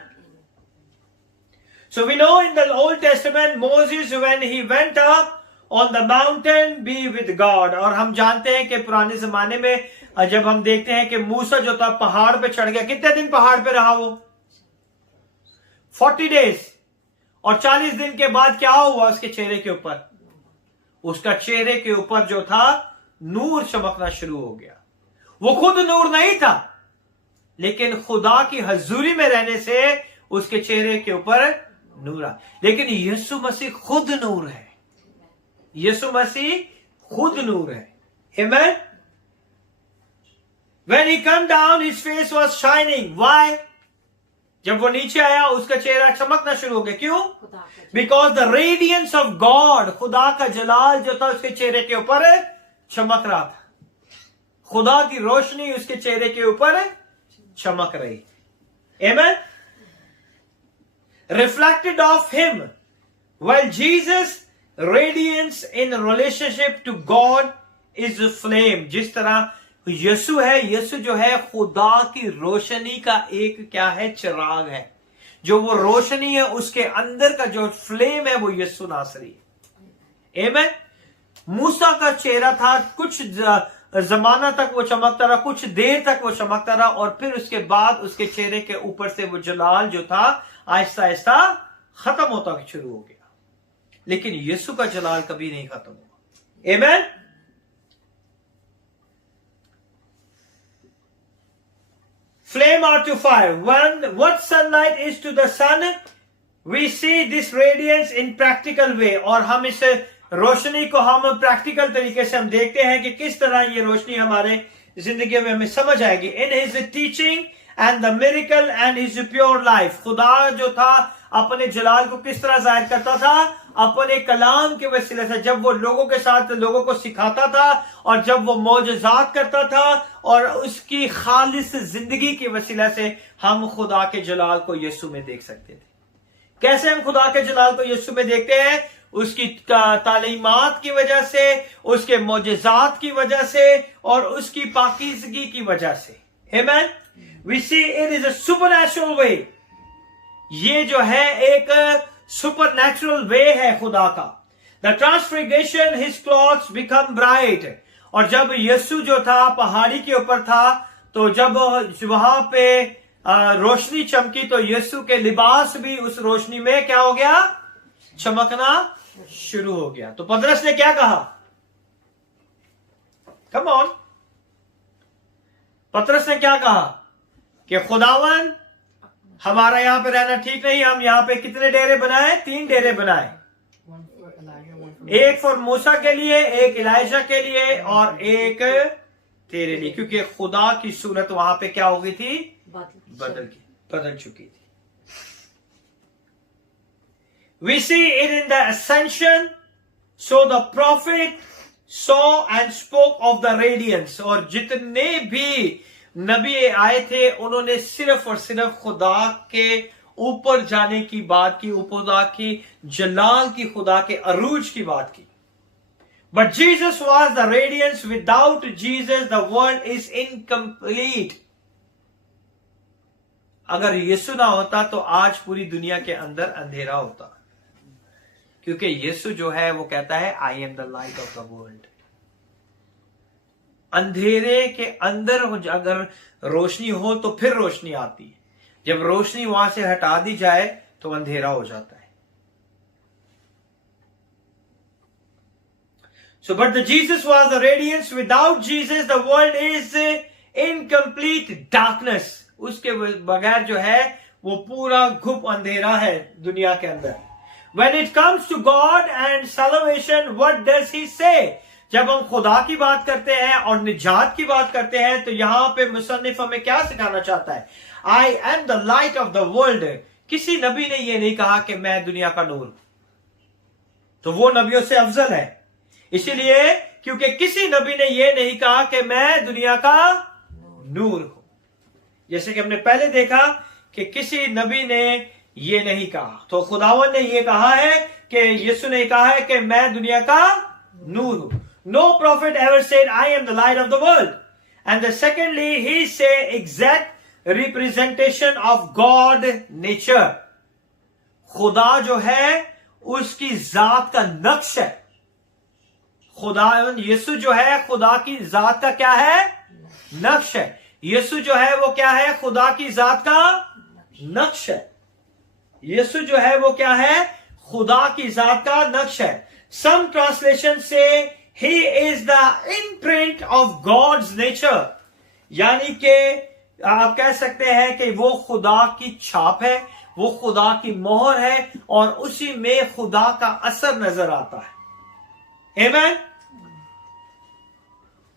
So we know in the Old Testament Moses when he went up on the mountain be with God, और हम जानते हैं कि पुराने जमाने में जब हम देखते हैं कि मूसा जो था पहाड़ पे चढ़ गया, कितने दिन पहाड़ पे रहा वो? 40 days। और 40 दिन के बाद क्या हुआ उसके चेहरे के ऊपर? उसका चेहरे के ऊपर जो था नूर चमकना शुरू हो गया। वो खुद नूर नहीं था, लेकिन खुदा की हजूरी में रहने से उसके चेहरे के ऊपर नूर आ। लेकिन यीशु मसीह खुद नूर है। यीशु मसीह खुद नूर है। Amen? When he come down, his face was shining. Why? जब वो नीचे आया उसका चेहरा चमकना शुरू हो गया। क्यों? Because the radiance of God, खुदा का जलाल जो था उसके चेहरे के ऊपर चमक रहा था। खुदा की रोशनी उसके चेहरे के ऊपर चमक रही। Amen? Reflected of him, while Jesus radiance in relationship to God is a flame। जिस तरह यीशु है, यीशु जो है खुदा की रोशनी का एक क्या है? चिराग है। जो वो रोशनी है उसके अंदर का जो फ्लेम है वो यीशु नासरी है। आमीन। मूसा का चेहरा था, कुछ जमाना तक वो चमकता रहा, कुछ देर तक वो चमकता रहा, और फिर उसके बाद उसके चेहरे के ऊपर से वो जलाल जो था आहिस्ता आहिस्ता खत्म होता शुरू हो गया। लेकिन यीशु का जलाल कभी नहीं खत्म हुआ। आमीन। Flame out to fire. What sunlight is to the sun, we see this radiance in practical way। और हम इस रोशनी को हम प्रैक्टिकल तरीके से हम देखते हैं कि किस तरह ये रोशनी हमारे जिंदगी में हमें समझ आएगी। In his teaching and the miracle and his pure life। खुदा जो था अपने जलाल को किस तरह जाहिर करता था? अपने कलाम के वसीले से। जब वो लोगों के साथ लोगों को सिखाता था और जब वो मौजज़ात करता था और उसकी खालिस जिंदगी के वसीले से हम खुदा के जलाल को यीशु में देख सकते थे। कैसे हम खुदा के जलाल को यीशु में देखते हैं? उसकी तालीमात की वजह से, उसके मौजज़ात की वजह से और उसकी पाकीज़गी की वजह से। Amen? We see it is a supernatural way। ये जो है एक सुपर नेचुरल वे है खुदा का। The transfiguration his clothes become bright. और जब यीशु जो था पहाड़ी के ऊपर था तो जब वहां पे रोशनी चमकी तो यीशु के लिबास भी उस रोशनी में क्या हो गया? चमकना शुरू हो गया। तो पतरस ने क्या कहा? Come on. पतरस ने क्या कहा कि खुदावन हमारा यहां पे रहना ठीक नहीं, हम यहां पे कितने डेरे बनाए? 3 डेरे बनाए। एक फॉर मूसा के लिए, एक इलाइजा के लिए और एक तेरे लिए, क्योंकि खुदा की सूरत वहां पे क्या हो गई थी? बदल चुकी थी। We see it in the ascension, so the prophet saw and spoke of the radiance। और जितने भी नबी आए थे उन्होंने सिर्फ और सिर्फ खुदा के ऊपर जाने की बात की, खुदा की जलाल की, खुदा के अरूज की बात की। But Jesus was the radiance. Without Jesus, the world is incomplete. अगर यीशु ना होता तो आज पूरी दुनिया के अंदर अंधेरा होता, क्योंकि यीशु जो है वो कहता है I am the light of the world. अंधेरे के अंदर अगर रोशनी हो तो फिर रोशनी आती है. जब रोशनी वहां से हटा दी जाए तो अंधेरा हो जाता है. So, but the Jesus was the radiance. Without Jesus, the world is in complete darkness. उसके बगैर जो है वो पूरा घुप अंधेरा है दुनिया के अंदर. When it comes to God and salvation, what does he say? जब हम खुदा की बात करते हैं और निजात की बात करते हैं तो यहां पे मुसन्निफ हमें क्या सिखाना चाहता है? I am the light of the world. किसी नबी ने ये नहीं कहा कि मैं दुनिया का नूर, तो वो नबियों से अफजल है. इसीलिए क्योंकि किसी नबी ने ये नहीं कहा कि मैं दुनिया का नूर हूं. जैसे कि हमने पहले देखा कि किसी नबी ने ये नहीं कहा, तो खुदावन ने ये कहा है कि यीशु ने कहा है कि मैं दुनिया का नूर हूं. No prophet ever said I am the light of the world. And the secondly, he say exact representation of God nature. खुदा जो है उसकी जात का नक्श है. खुदा यीशु जो है खुदा की जात का क्या है? नक्श है. यीशु जो है वो क्या है? खुदा की जात का नक्श है. यीशु जो है वो क्या है? खुदा की जात का नक्श है. Some translation say he is the imprint of God's nature. यानी कि आप कह सकते हैं कि वो खुदा की छाप है, वो खुदा की मोहर है और उसी में खुदा का असर नजर आता है. Amen.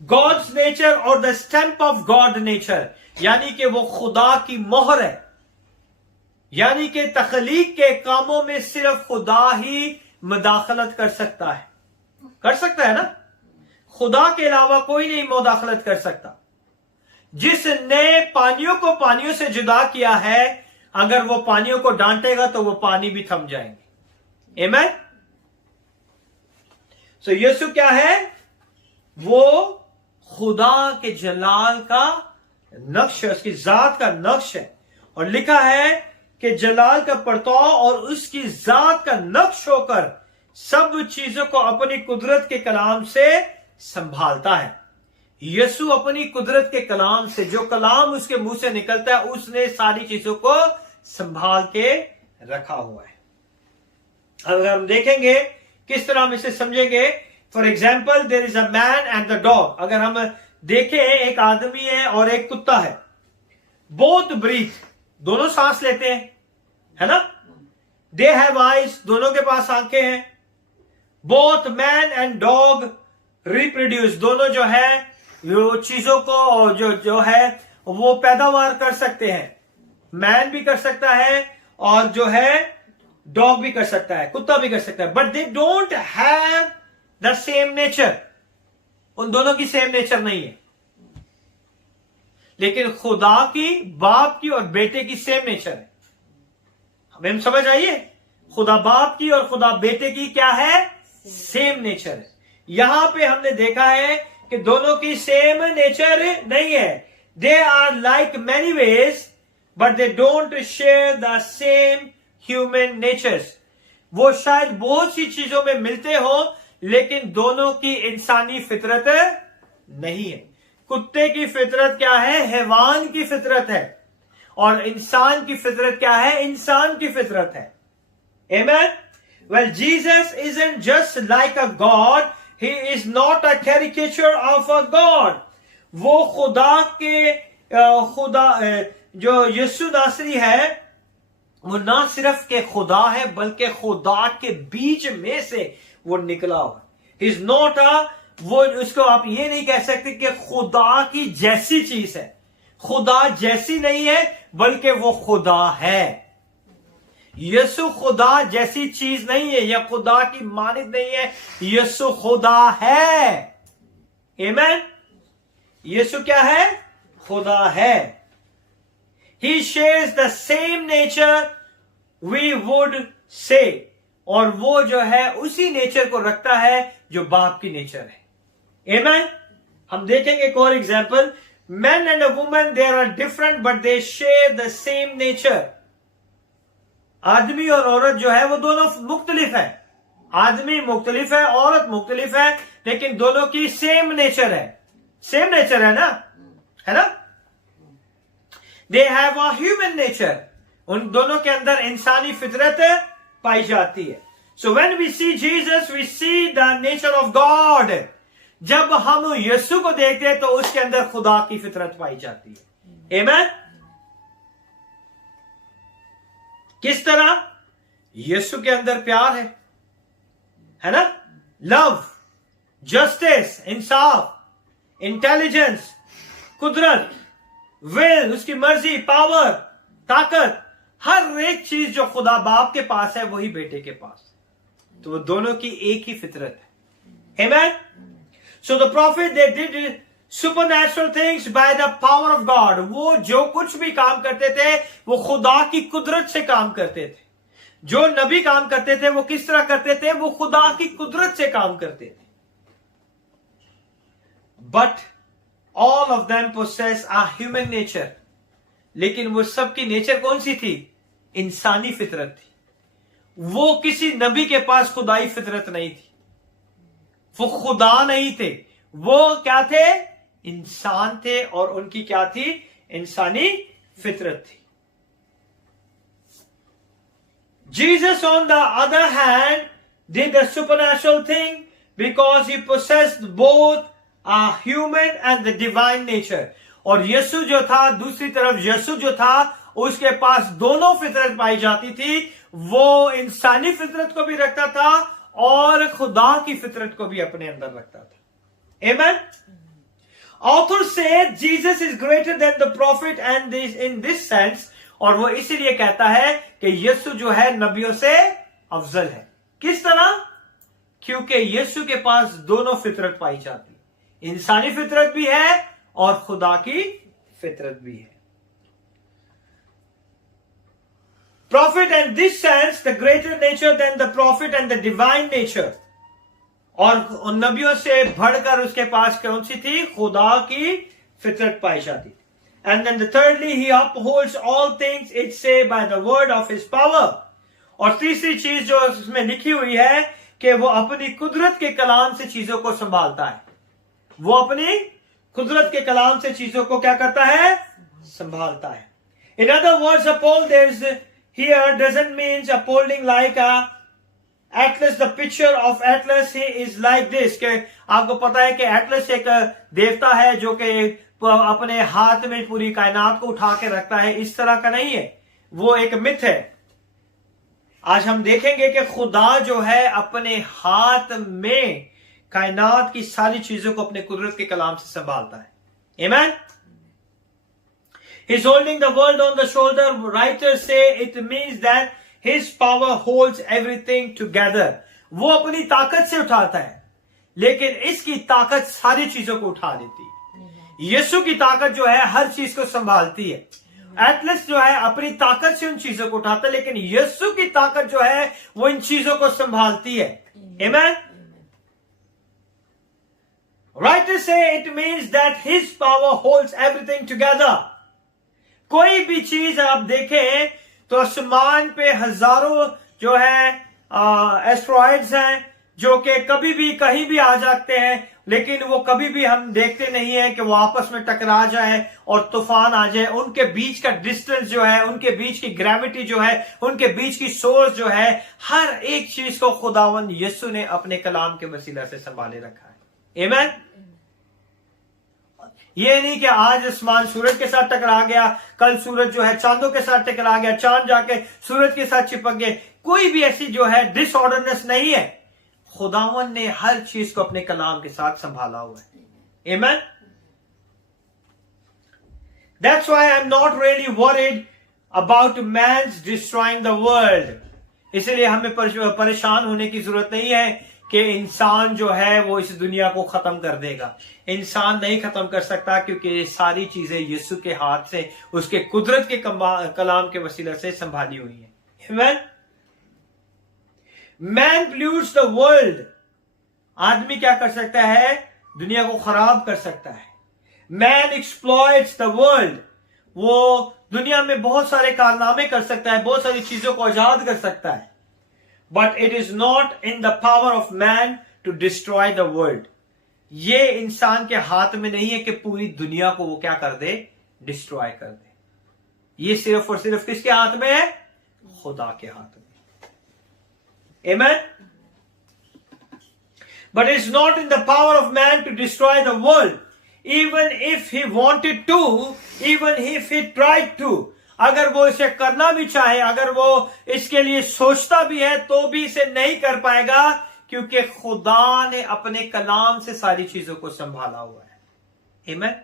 God's nature or the stamp of God nature, यानी कि वो खुदा की मोहर है. यानी कि तख्लीक के कामों में सिर्फ खुदा ही मुदाखलत कर सकता है. कर सकता है ना? खुदा के अलावा कोई नहीं मुदाखलत कर सकता. जिसने पानियों को पानियों से जुदा किया है, अगर वो पानियों को डांटेगा तो वो पानी भी थम जाएंगे. आमीन. सो यीशु क्या है? वो खुदा के जलाल का नक्श है, उसकी जात का नक्श है. और लिखा है कि जलाल का परताव और उसकी जात का नक्श होकर सब चीजों को अपनी कुदरत के कलाम से संभालता है. यीशु अपनी कुदरत के कलाम से, जो कलाम उसके मुंह से निकलता है, उसने सारी चीजों को संभाल के रखा हुआ है. अगर हम देखेंगे किस तरह हम इसे समझेंगे, for example there is a man and the dog. अगर हम देखें एक आदमी है और एक कुत्ता है, बोथ ब्रीथ, दोनों सांस लेते हैं, है ना? दे हैव आइज, दोनों के पास आंखें हैं. Both man and dog reproduce, दोनों जो है वो चीजों को जो है वो पैदावार कर सकते हैं. मैन भी कर सकता है और जो है डॉग भी कर सकता है, कुत्ता भी कर सकता है. But they don't have the same nature. उन दोनों की सेम नेचर नहीं है. लेकिन खुदा की, बाप की और बेटे की सेम नेचर है. हमें समझ आइए, खुदा बाप की और खुदा बेटे की क्या है? सेम नेचर है. यहां पे हमने देखा है कि दोनों की सेम नेचर नहीं है. They are like many ways but they don't share the same human natures. वो शायद बहुत सी चीजों में मिलते हो लेकिन दोनों की इंसानी फितरत नहीं है. कुत्ते की फितरत क्या है? हैवान की फितरत है. और इंसान की फितरत क्या है? इंसान की फितरत है. Amen. Well, Jesus isn't just like a God. He is not a caricature of a God. वो खुदा जो यीशु नासरी है, वो ना सिर्फ के खुदा है बल्कि खुदा के बीच में से वो निकला हुआ. He is not a, वो उसको आप ये नहीं कह सकते कि खुदा की जैसी चीज है. खुदा जैसी नहीं है बल्कि वो खुदा है. यीशु खुदा जैसी चीज नहीं है या खुदा की मानित नहीं है. यीशु खुदा है. आमीन. यीशु क्या है? खुदा है. He shares the same nature we would say. और वो जो है उसी नेचर को रखता है जो बाप की नेचर है। Amen? हम देखेंगे एक और example, men and a woman they are different but they share the same nature। आदमी और औरत जो है वो दोनों मुख्तलिफ है, आदमी मुख्तलिफ है, औरत मुख्तलिफ है, लेकिन दोनों की सेम नेचर है, सेम नेचर है ना? They have a human nature, उन दोनों के अंदर इंसानी फितरत पाई जाती है। So when we see Jesus we see the nature of God. जब हम यीशु को देखते हैं तो उसके अंदर खुदा की फितरत पाई जाती है। आमीन। किस तरह? यीशु के अंदर प्यार है ना? लव, जस्टिस, इंसाफ, इंटेलिजेंस, कुदरत, विल, उसकी मर्जी, पावर, ताकत, हर एक चीज जो खुदा बाप के पास है वही बेटे के पास, तो वो दोनों की एक ही फितरत है। Amen? So the prophet they did supernatural things by the power of God। वो जो कुछ भी काम करते थे वो खुदा की कुदरत से काम करते थे। जो नबी काम करते थे वो किस तरह करते थे? वो खुदा की कुदरत से काम करते थे। But all of them possess a human nature। लेकिन वो सबकी नेचर कौन सी थी? इंसानी फितरत थी। वो किसी नबी के पास खुदाई फितरत नहीं थी, वो खुदा नहीं थे, वो क्या थे? इंसान थे, और उनकी क्या थी? इंसानी फितरत थी। Jesus on the other hand did a supernatural thing because he possessed both a human and the divine nature। और यीशु जो था, दूसरी तरफ यीशु जो था उसके पास दोनों फितरत पाई जाती थी। वो इंसानी फितरत को भी रखता था और खुदा की फितरत को भी अपने अंदर रखता था। Amen? Author said Jesus is greater than the prophet and this in this sense। और वो इसीलिए कहता है कि यीशु जो है नबियों से अफजल है। किस तरह? क्योंकि यीशु के पास दोनों फितरत पाई जाती, इंसानी फितरत भी है और खुदा की फितरत भी है। Prophet and this sense the greater nature than the prophet and the divine nature। और नबियों से बढ़कर उसके पास कौन सी थी? खुदा की फितरत पाई जाती थी। And then the thirdly he upholds all things it say by the word of his power। और तीसरी चीज जो उसमें लिखी हुई है कि वो अपनी कुदरत के कलाम से चीजों को संभालता है। वो अपनी कुदरत के कलाम से चीजों को क्या करता है? संभालता है। In other words, uphold here doesn't mean upholding like a Atlas, the picture of Atlas he is like this। कि आपको पता है कि एटलस एक देवता है जो कि अपने हाथ में पूरी कायनात को उठा के रखता है, इस तरह का नहीं है, वो एक मिथ है। आज हम देखेंगे कि खुदा जो है अपने हाथ में कायनात की सारी चीजों को अपने कुदरत के कलाम से संभालता है। Amen? He's holding the world on the shoulder। Writers say it means that his power holds everything together। वो अपनी ताकत से उठाता है, लेकिन इसकी ताकत सारी चीजों को उठा देती है। यीशु की ताकत जो है हर चीज को संभालती है। एटलस जो है अपनी ताकत से उन चीजों को उठाता है, लेकिन यीशु की ताकत जो है वो इन चीजों को संभालती है। Amen? Writers say it means that his power holds everything together। कोई भी चीज आप देखें तो आसमान पे हजारों जो है एस्ट्रॉइड्स हैं जो कि कभी भी कहीं भी आ जाते हैं, लेकिन वो कभी भी हम देखते नहीं है कि वो आपस में टकरा जाए और तूफान आ जाए। उनके बीच का डिस्टेंस जो है, उनके बीच की ग्रेविटी जो है, उनके बीच की सोर्स जो है, हर एक चीज को खुदावंद यीशु ने अपने कलाम के वसीला से संभाले रखा है। आमीन? ये नहीं कि आज आसमान सूरज के साथ टकरा गया, कल सूरज जो है चांदों के साथ टकरा गया, चांद जाके सूरज के साथ चिपक गए। कोई भी ऐसी जो है डिसऑर्डरनेस नहीं है। खुदावन ने हर चीज को अपने कलाम के साथ संभाला हुआ है। Amen? That's why I'm not really worried about man's destroying the world। इसलिए हमें परेशान होने की जरूरत नहीं है कि इंसान जो है वो इस दुनिया को खत्म कर देगा। इंसान नहीं खत्म कर सकता, क्योंकि सारी चीजें यीशु के हाथ से, उसके कुदरत के कलाम के वसीला से संभाली हुई है। Amen? Man pollutes the world आदमी क्या कर सकता है? दुनिया को खराब कर सकता है. Man exploits the world. वो दुनिया में बहुत सारे कारनामे कर सकता है, बहुत सारी चीजों को आजाद कर सकता है. But it is not in the power of man to destroy the world. ये इंसान के हाथ में नहीं है कि पूरी दुनिया को वो क्या कर दे? डिस्ट्रॉय कर दे. ये सिर्फ और सिर्फ किसके हाथ में है? खुदा के हाथ में. आमीन. But it's not in the power of man to destroy the world. Even if he wanted to, even if he tried to, अगर वो इसे करना भी चाहे, अगर वो इसके लिए सोचता भी है, तो भी इसे नहीं कर पाएगा, क्योंकि खुदा ने अपने कलाम से सारी चीजों को संभाला हुआ है. Amen.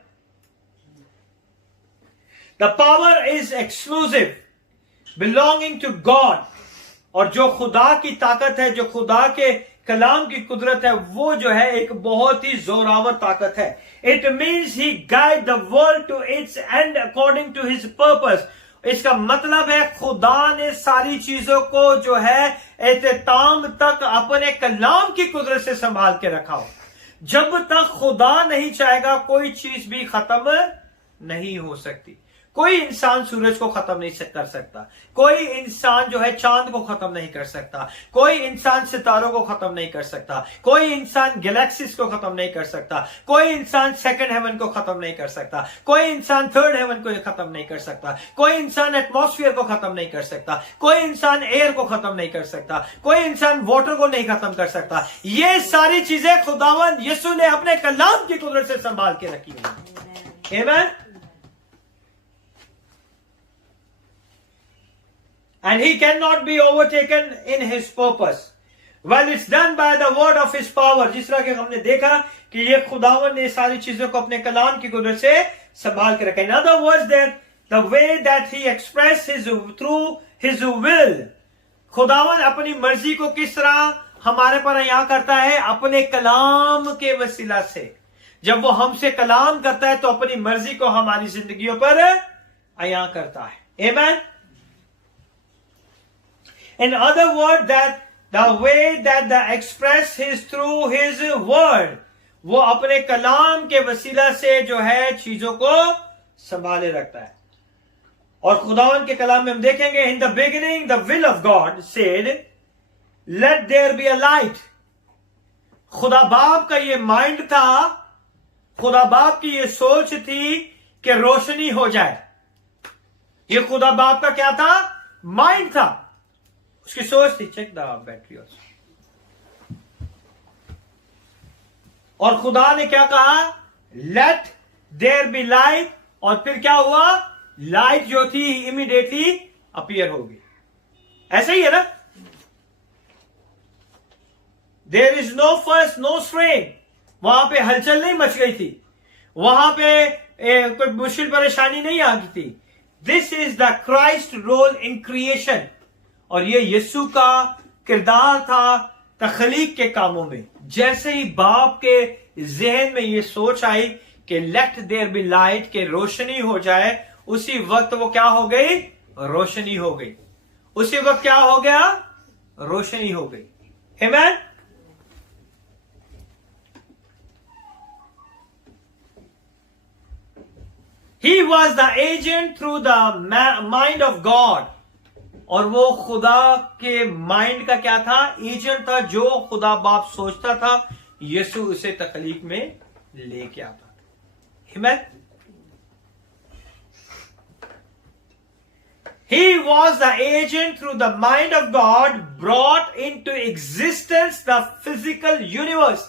The power is exclusive, belonging to God. और जो खुदा की ताकत है, जो खुदा के कलाम की कुदरत है, वो जो है एक बहुत ही जोरावर ताकत है. It means he guide the world to its end according to his purpose. इसका मतलब है खुदा ने सारी चीजों को जो है एहतिमाम तक अपने कलाम की कुदरत से संभाल के रखा हो. जब तक खुदा नहीं चाहेगा कोई चीज भी खत्म नहीं हो सकती. कोई इंसान सूरज को खत्म नहीं कर सकता, कोई इंसान जो है चांद को खत्म नहीं कर सकता, कोई इंसान सितारों को खत्म नहीं कर सकता, कोई इंसान गैलेक्सीज को खत्म नहीं कर सकता, कोई इंसान सेकंड हेवन को खत्म नहीं कर सकता, कोई इंसान थर्ड हेवन को खत्म नहीं कर सकता, कोई इंसान एटमॉस्फेयर को खत्म नहीं कर सकता, कोई इंसान एयर को खत्म नहीं कर सकता, कोई इंसान वाटर को नहीं खत्म कर सकता. ये सारी चीजें खुदावंद यीशु ने अपने कलाम की कुदरत से संभाल के रखी है. आमीन. And he cannot be overtaken in his purpose. Well, it's done by the word of his power. जिस तरह के हमने देखा कि ये खुदावन ने सारी चीजों को अपने कलाम की कुदरत से संभाल के रखा. In other words, that the way that he expressed his through his will. खुदावन अपनी मर्जी को किस तरह हमारे पर अया करता है? अपने कलाम के वसीला से. जब वो हमसे कलाम करता है तो अपनी मर्जी को हमारी जिंदगियों पर अया करता है. Amen. In other words, that the way that the express his through his word, वो अपने कलाम के वसीला से जो है चीजों को संभाले रखता है. और खुदावन के कलाम में हम देखेंगे, in the beginning the will of God said, let there be a light. खुदा बाप का ये माइंड था, खुदा बाप की ये सोच थी कि रोशनी हो जाए. ये खुदा बाप का क्या था? माइंड था, उसकी सोच थी. Check the battery. और खुदा ने क्या कहा? Let there be light. और फिर क्या हुआ? लाइट जो थी इमीडिएटली अपीयर होगी. ऐसा ही है ना? There is no first no strain. वहां पे हलचल नहीं मच गई थी, वहां पे कोई मुश्किल परेशानी नहीं आ गई थी. This is the Christ role in creation. और ये यीशु का किरदार था तखलीक के कामों में. जैसे ही बाप के जहन में ये सोच आई कि लेट देयर बी लाइट, के रोशनी हो जाए, उसी वक्त वो क्या हो गई? रोशनी हो गई. उसी वक्त क्या हो गया? रोशनी हो गई. आमीन. He was the agent through the mind of God. और वो खुदा के माइंड का क्या था? एजेंट था. जो खुदा बाप सोचता था, यीशु उसे तखलीक में लेके आता था. आमीन. He was the agent through the mind of God brought into existence the physical universe.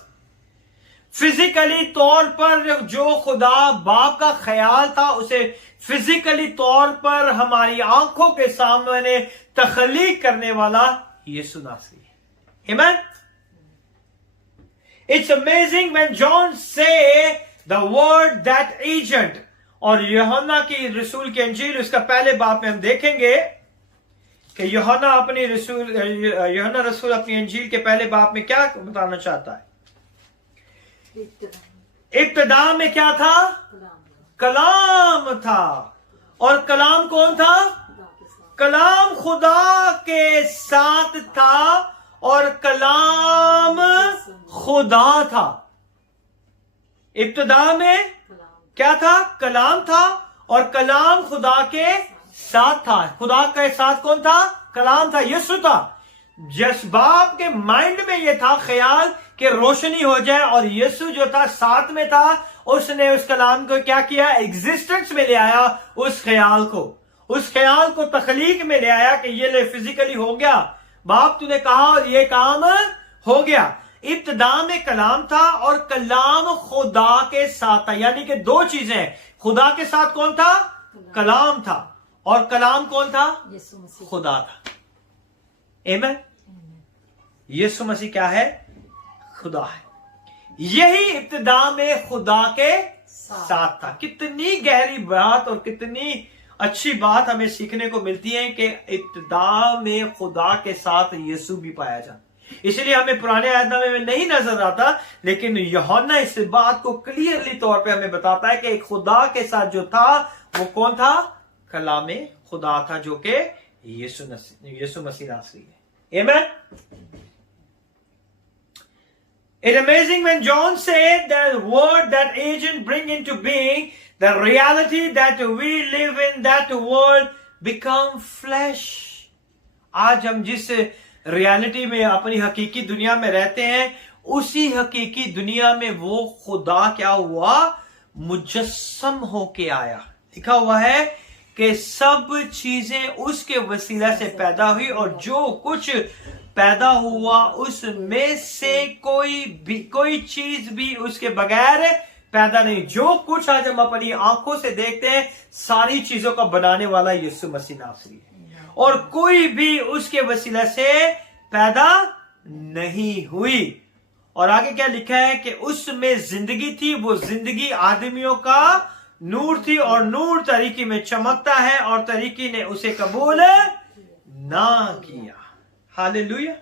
Physically तौर पर जो खुदा बाप का ख्याल था, उसे फिजिकली तौर पर हमारी आंखों के सामने तखलीक करने वाला यीशु नासरी है. आमीन. It's amazing when John say the word that agent. और यूहन्ना की रसूल की अंजील उसका पहले बाब में हम देखेंगे कि यूहन्ना रसूल अपनी अंजील के पहले बाब में क्या बताना चाहता है? इब्तिदा में क्या था? कलाम था. और कलाम कौन था? कलाम खुदा के साथ था. और कलाम खुदा था। इब्तिदा में क्या था? कलाम था और कलाम खुदा के साथ था। खुदा के साथ कौन था? कलाम था, यीशु था। जिस बाप के माइंड में ये था ख्याल कि रोशनी हो जाए, और यीशु जो था साथ में था, उसने उस कलाम को क्या किया? एग्जिस्टेंस में ले आया। उस ख्याल को तखलीक में ले आया कि ये ले फिजिकली हो गया, बाप तूने कहा और ये काम हो गया। इब्तिदा में कलाम था और कलाम खुदा के साथ था, यानी कि दो चीजें। खुदा के साथ कौन था? कलाम था, और कलाम कौन था? यीशु मसीह। खुदा था। आमीन। यीशु मसीह क्या है? खुदा है। यही इब्तिदा में खुदा के साथ था। कितनी गहरी बात और कितनी अच्छी बात हमें सीखने को मिलती है कि इब्तिदा में खुदा के साथ यीशु भी पाया जाता। इसलिए हमें पुराने आयतनामे में नहीं नजर आता, लेकिन यूहन्ना इस बात को क्लियरली तौर पे हमें बताता है कि खुदा के साथ जो था वो कौन था? कलामे खुदा था, जो कि यीशु मसीह नासरी है। आमीन। It's amazing when John said the word that agent bring into being, the reality that we live in that world become flesh. आज हम जिस रियलिटी में अपनी हकीकी दुनिया में रहते हैं, उसी हकीकी दुनिया में वो खुदा क्या हुआ? मुजस्सम होके आया। लिखा हुआ है कि सब चीजें उसके वसीला से पैदा हुई, और जो कुछ पैदा हुआ उसमें से कोई चीज भी उसके बगैर पैदा नहीं। जो कुछ आज हम अपनी आंखों से देखते हैं, सारी चीजों का बनाने वाला यीशु मसीह नासरी है, और कोई भी उसके वसीला से पैदा नहीं हुई। और आगे क्या लिखा है कि उसमें जिंदगी थी, वो जिंदगी आदमियों का नूर थी, और नूर तरीकी में चमकता है, और तरीकी ने उसे कबूल ना किया। हालेलुया।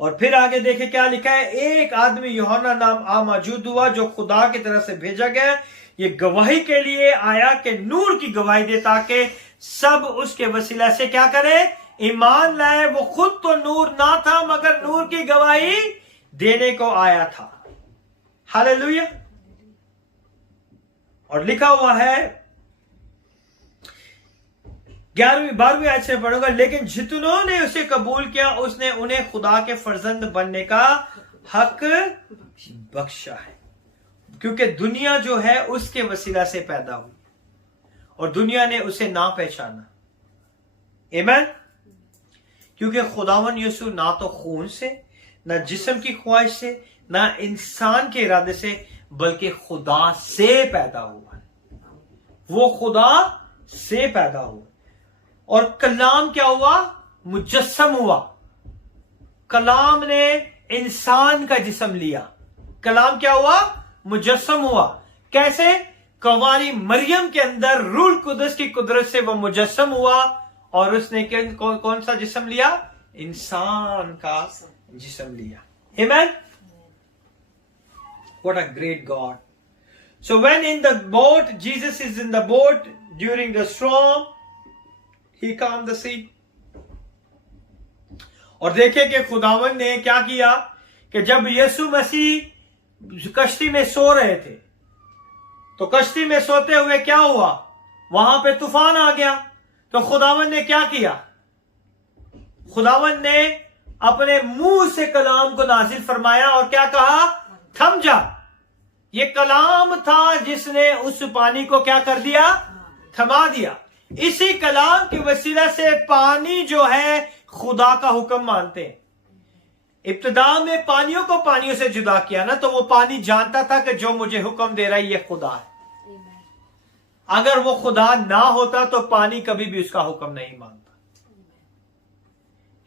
और फिर आगे देखे क्या लिखा है? एक आदमी यूहन्ना नाम मौजूद हुआ, जो खुदा की तरफ से भेजा गया, ये गवाही के लिए आया कि नूर की गवाही दे, ताकि सब उसके वसीला से क्या करे? ईमान लाए। वो खुद तो नूर ना था, मगर नूर की गवाही देने को आया था। हालेलुया। और लिखा हुआ है 11वीं आयत से पढ़ूंगा, लेकिन जितनों ने उसे कबूल किया, उसने उन्हें खुदा के फर्जंद बनने का हक बख्शा है। क्योंकि दुनिया जो है उसके वसीला से पैदा हुई, और दुनिया ने उसे ना पहचाना। आमीन। क्योंकि खुदावन यीशु ना तो खून से, ना जिस्म की ख्वाहिश से, ना इंसान के इरादे से, बल्कि खुदा से पैदा हुआ है। वो खुदा से पैदा हुआ, और कलाम क्या हुआ? मुजस्सम हुआ। कलाम ने इंसान का जिस्म लिया। कलाम क्या हुआ? मुजस्सम हुआ। कैसे? कवारी मरियम के अंदर रूह कुदस की कुदरत से वो मुजस्सम हुआ, और उसने कौन सा जिस्म लिया? इंसान का जिस्म लिया। आमीन। What a great God. So when in the boat, Jesus is in the boat during the storm, he calmed the sea. और देखे कि खुदावन ने क्या किया कि जब यीशु मसीह कश्ती में सो रहे थे, तो कश्ती में सोते हुए क्या हुआ? वहां पे तूफान आ गया। तो खुदावन ने क्या किया? खुदावन ने अपने मुंह से कलाम को नाजिल फरमाया, और क्या कहा? थम जा। ये कलाम था जिसने उस पानी को क्या कर दिया? थमा दिया। इसी कलाम के वसीला से पानी जो है खुदा का हुक्म मानते हैं। इब्तिदा में पानियों को पानियों से जुदा किया ना, तो वो पानी जानता था कि जो मुझे हुक्म दे रहा है ये खुदा है। अगर वो खुदा ना होता तो पानी कभी भी उसका हुक्म नहीं मानता।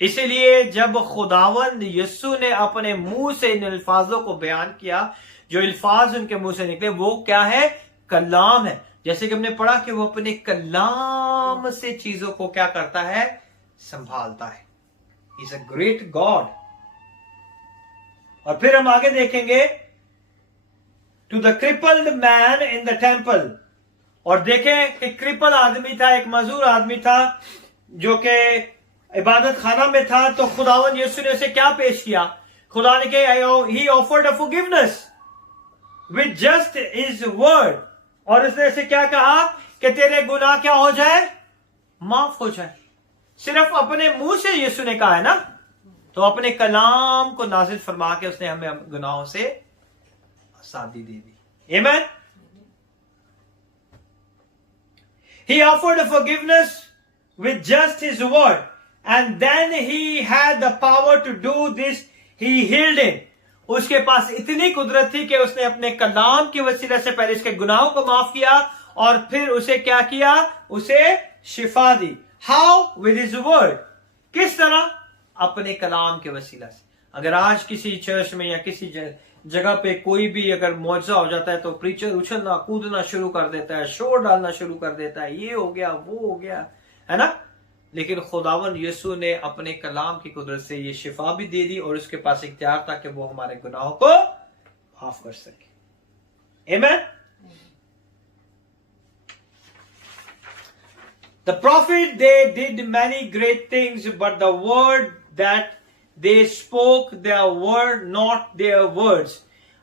इसीलिए जब खुदावंद यीशु ने अपने मुंह से इन अल्फाजों को बयान किया, जो अल्फाज उनके मुंह से निकले वो क्या है? कलाम है। जैसे कि हमने पढ़ा कि वो अपने कलाम से चीजों को क्या करता है? संभालता है। Is a great God. और फिर हम आगे देखेंगे to the crippled man in the temple, और देखें कि क्रिपल आदमी था, एक मजूर आदमी था, जो कि इबादत खाना में था तो खुदावन यीशु ने उसे क्या पेश किया? खुदा ने कहा he offered a forgiveness with just his word, और उसने उसे क्या कहा कि तेरे गुनाह क्या हो जाए? माफ हो जाए। सिर्फ अपने मुंह से यीशु ने कहा है ना, तो अपने कलाम को नाजिल फरमा के उसने हमें गुनाहों से आजादी दे दी। Amen? He offered a forgiveness with just his word, and then he had the power to do this. He healed him. उसके पास इतनी कुदरत थी कि उसने अपने कलाम की वसीला से पहले इसके गुनाहों को माफ किया और फिर उसे क्या किया? उसे शिफा दी। How? With his word. किस तरह? अपने कलाम के वसीला से। अगर आज किसी चर्च में या किसी जगह पे कोई भी अगर मौजज़ा हो जाता है तो प्रीचर उछलना कूदना शुरू कर देता है, शोर डालना शुरू कर देता है, ये हो गया वो हो गया, है ना? लेकिन खुदावन यीशु ने अपने कलाम की कुदरत से ये शिफा भी दे दी और उसके पास इख्तियार था कि वो हमारे गुनाहों को माफ कर सके। आमीन। The prophet, they did many great things, but the word that they spoke, they were not their words.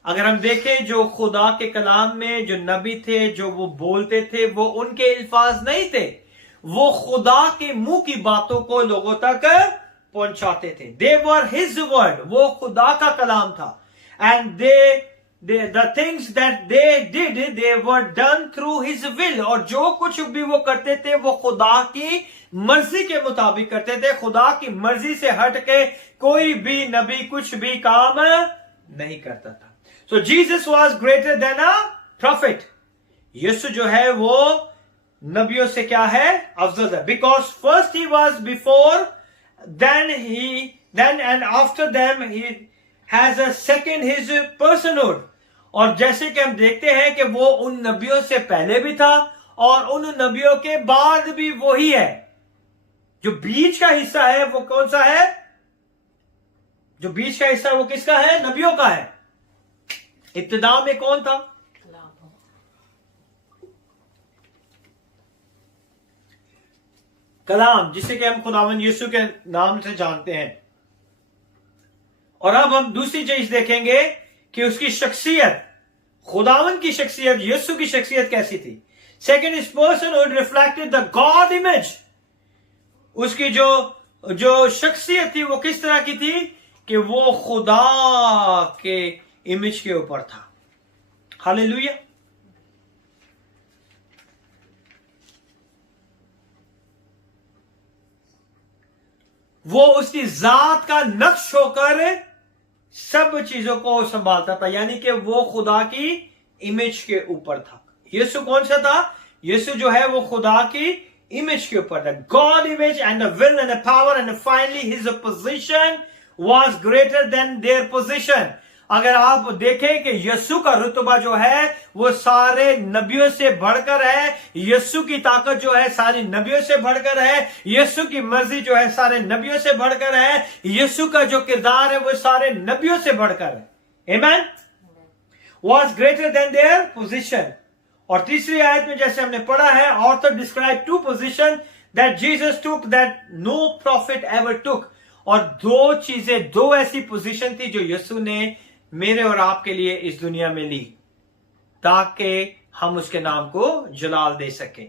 अगर हम देखें जो खुदा के कलाम में जो नबी थे, जो वो बोलते थे, वो उनके अल्फाज नहीं थे, वो खुदा के मुंह की बातों को लोगों तक पहुंचाते थे। They were his word, वो खुदा का कलाम था। And the things that they did, they were done through his will. और जो कुछ भी वो करते थे वो खुदा की मर्जी के मुताबिक करते थे। खुदा की मर्जी से हट के कोई भी नबी कुछ भी काम नहीं करता था। So Jesus was greater than a prophet. यीशु जो है वो नबियों से क्या है? अफजल है। Because first he was before, then and after them he has a second his personhood. और जैसे कि हम देखते हैं कि वो उन नबियों से पहले भी था और उन नबियों के बाद भी वही है। जो बीच का हिस्सा है वो कौन सा है? जो बीच का हिस्सा वो किसका है? नबियों का है। इब्तिदा में कौन था? कलाम, जिसे कि हम खुदावंद यीशु के नाम से जानते हैं। और अब हम दूसरी चीज देखेंगे कि उसकी शख्सियत, खुदावंद की शख्सियत, यीशु की शख्सियत कैसी थी। Second is person who reflected the God image. उसकी जो शख्सियत थी वो किस तरह की थी कि वो खुदा के इमेज के ऊपर था। हालेलुया। वो उसकी जात का नक्श होकर सब चीजों को संभालता था, यानी कि वो खुदा की इमेज के ऊपर था। यीशु कौन सा था? यीशु जो है वो खुदा की इमेज के ऊपर था। God image and the will and the power and finally his position was greater than their position. अगर आप देखें कि यीशु का रुतबा जो है वो सारे नबियों से बढ़कर है, यीशु की ताकत जो है सारी नबियों से बढ़कर है, यीशु की मर्जी जो है सारे नबियों से बढ़कर है, यीशु का जो किरदार है वो सारे नबियों से बढ़कर है। आमीन। Was greater than their position. और तीसरी आयत में जैसे हमने पढ़ा है, author describe two position that Jesus took that no prophet ever took. और दो चीजें, दो ऐसी पोजीशन थी जो यीशु ने मेरे और आपके लिए इस दुनिया में ली ताकि हम उसके नाम को जलाल दे सके।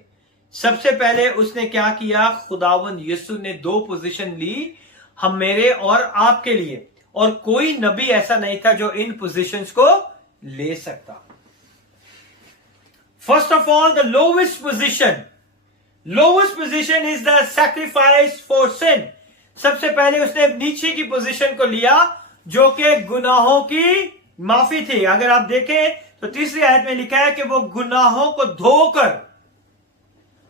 सबसे पहले उसने क्या किया? खुदावंद यीशु ने दो पोजीशन ली हम मेरे और आपके लिए, और कोई नबी ऐसा नहीं था जो इन पोजीशंस को ले सकता। First of all, the lowest position is the sacrifice for sin. सबसे पहले उसने नीचे की पोजीशन को लिया जो कि गुनाहों की माफी थी। अगर आप देखें तो तीसरी आयत में लिखा है कि वो गुनाहों को धोकर,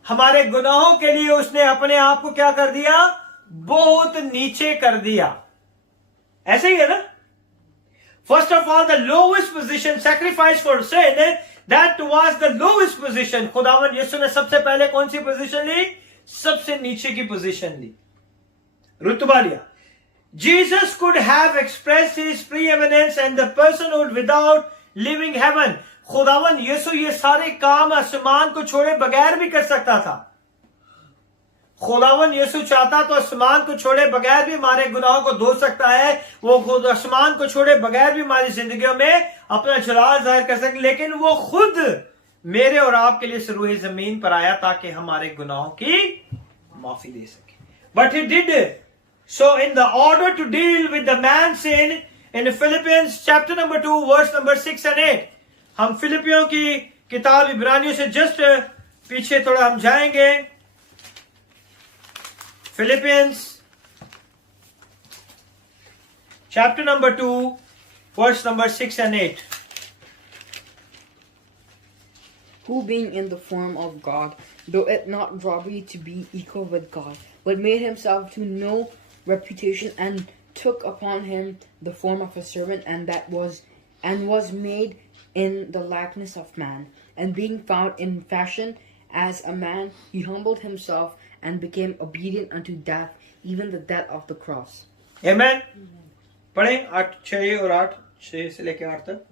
हमारे गुनाहों के लिए उसने अपने आप को क्या कर दिया? बहुत नीचे कर दिया। ऐसे ही है ना? First of all, the lowest position, sacrifice for sin, that was the lowest position. खुदावंद यीशु ने सबसे पहले कौन सी पोजीशन ली? सबसे नीचे की पोजीशन ली, रुतबा लिया। Jesus could have expressed his preeminence and the personhood without leaving heaven. खुदावंद यीशु ये सारे काम आसमान को छोड़े बगैर भी कर सकता था। खुदावन यीशु चाहता तो आसमान को छोड़े बगैर भी हमारे गुनाहों को धो सकता है, वो खुद आसमान को छोड़े बगैर भी हमारी जिंदगियों में अपना जलाल जाहिर कर सके, लेकिन वो खुद मेरे और आपके लिए सरूहे जमीन पर आया ताकि हमारे गुनाहों की माफी दे सके. But he did so in the order to deal with the man's sin in Philippians chapter number 2 verse number 6 and 8. हम फिलिपियों की किताब इब्रानियों से जस्ट पीछे थोड़ा हम जाएंगे. Philippians chapter number 2 verse number 6 and 8. Who being in the form of God, though it not robbery to be equal with God, but made himself to no reputation, and took upon him the form of a servant, and was made in the likeness of man. And being found in fashion as a man, he humbled himself and became obedient unto death, even the death of the cross. Amen. पढ़े 6 और 8 6 से लेकर 8 तक.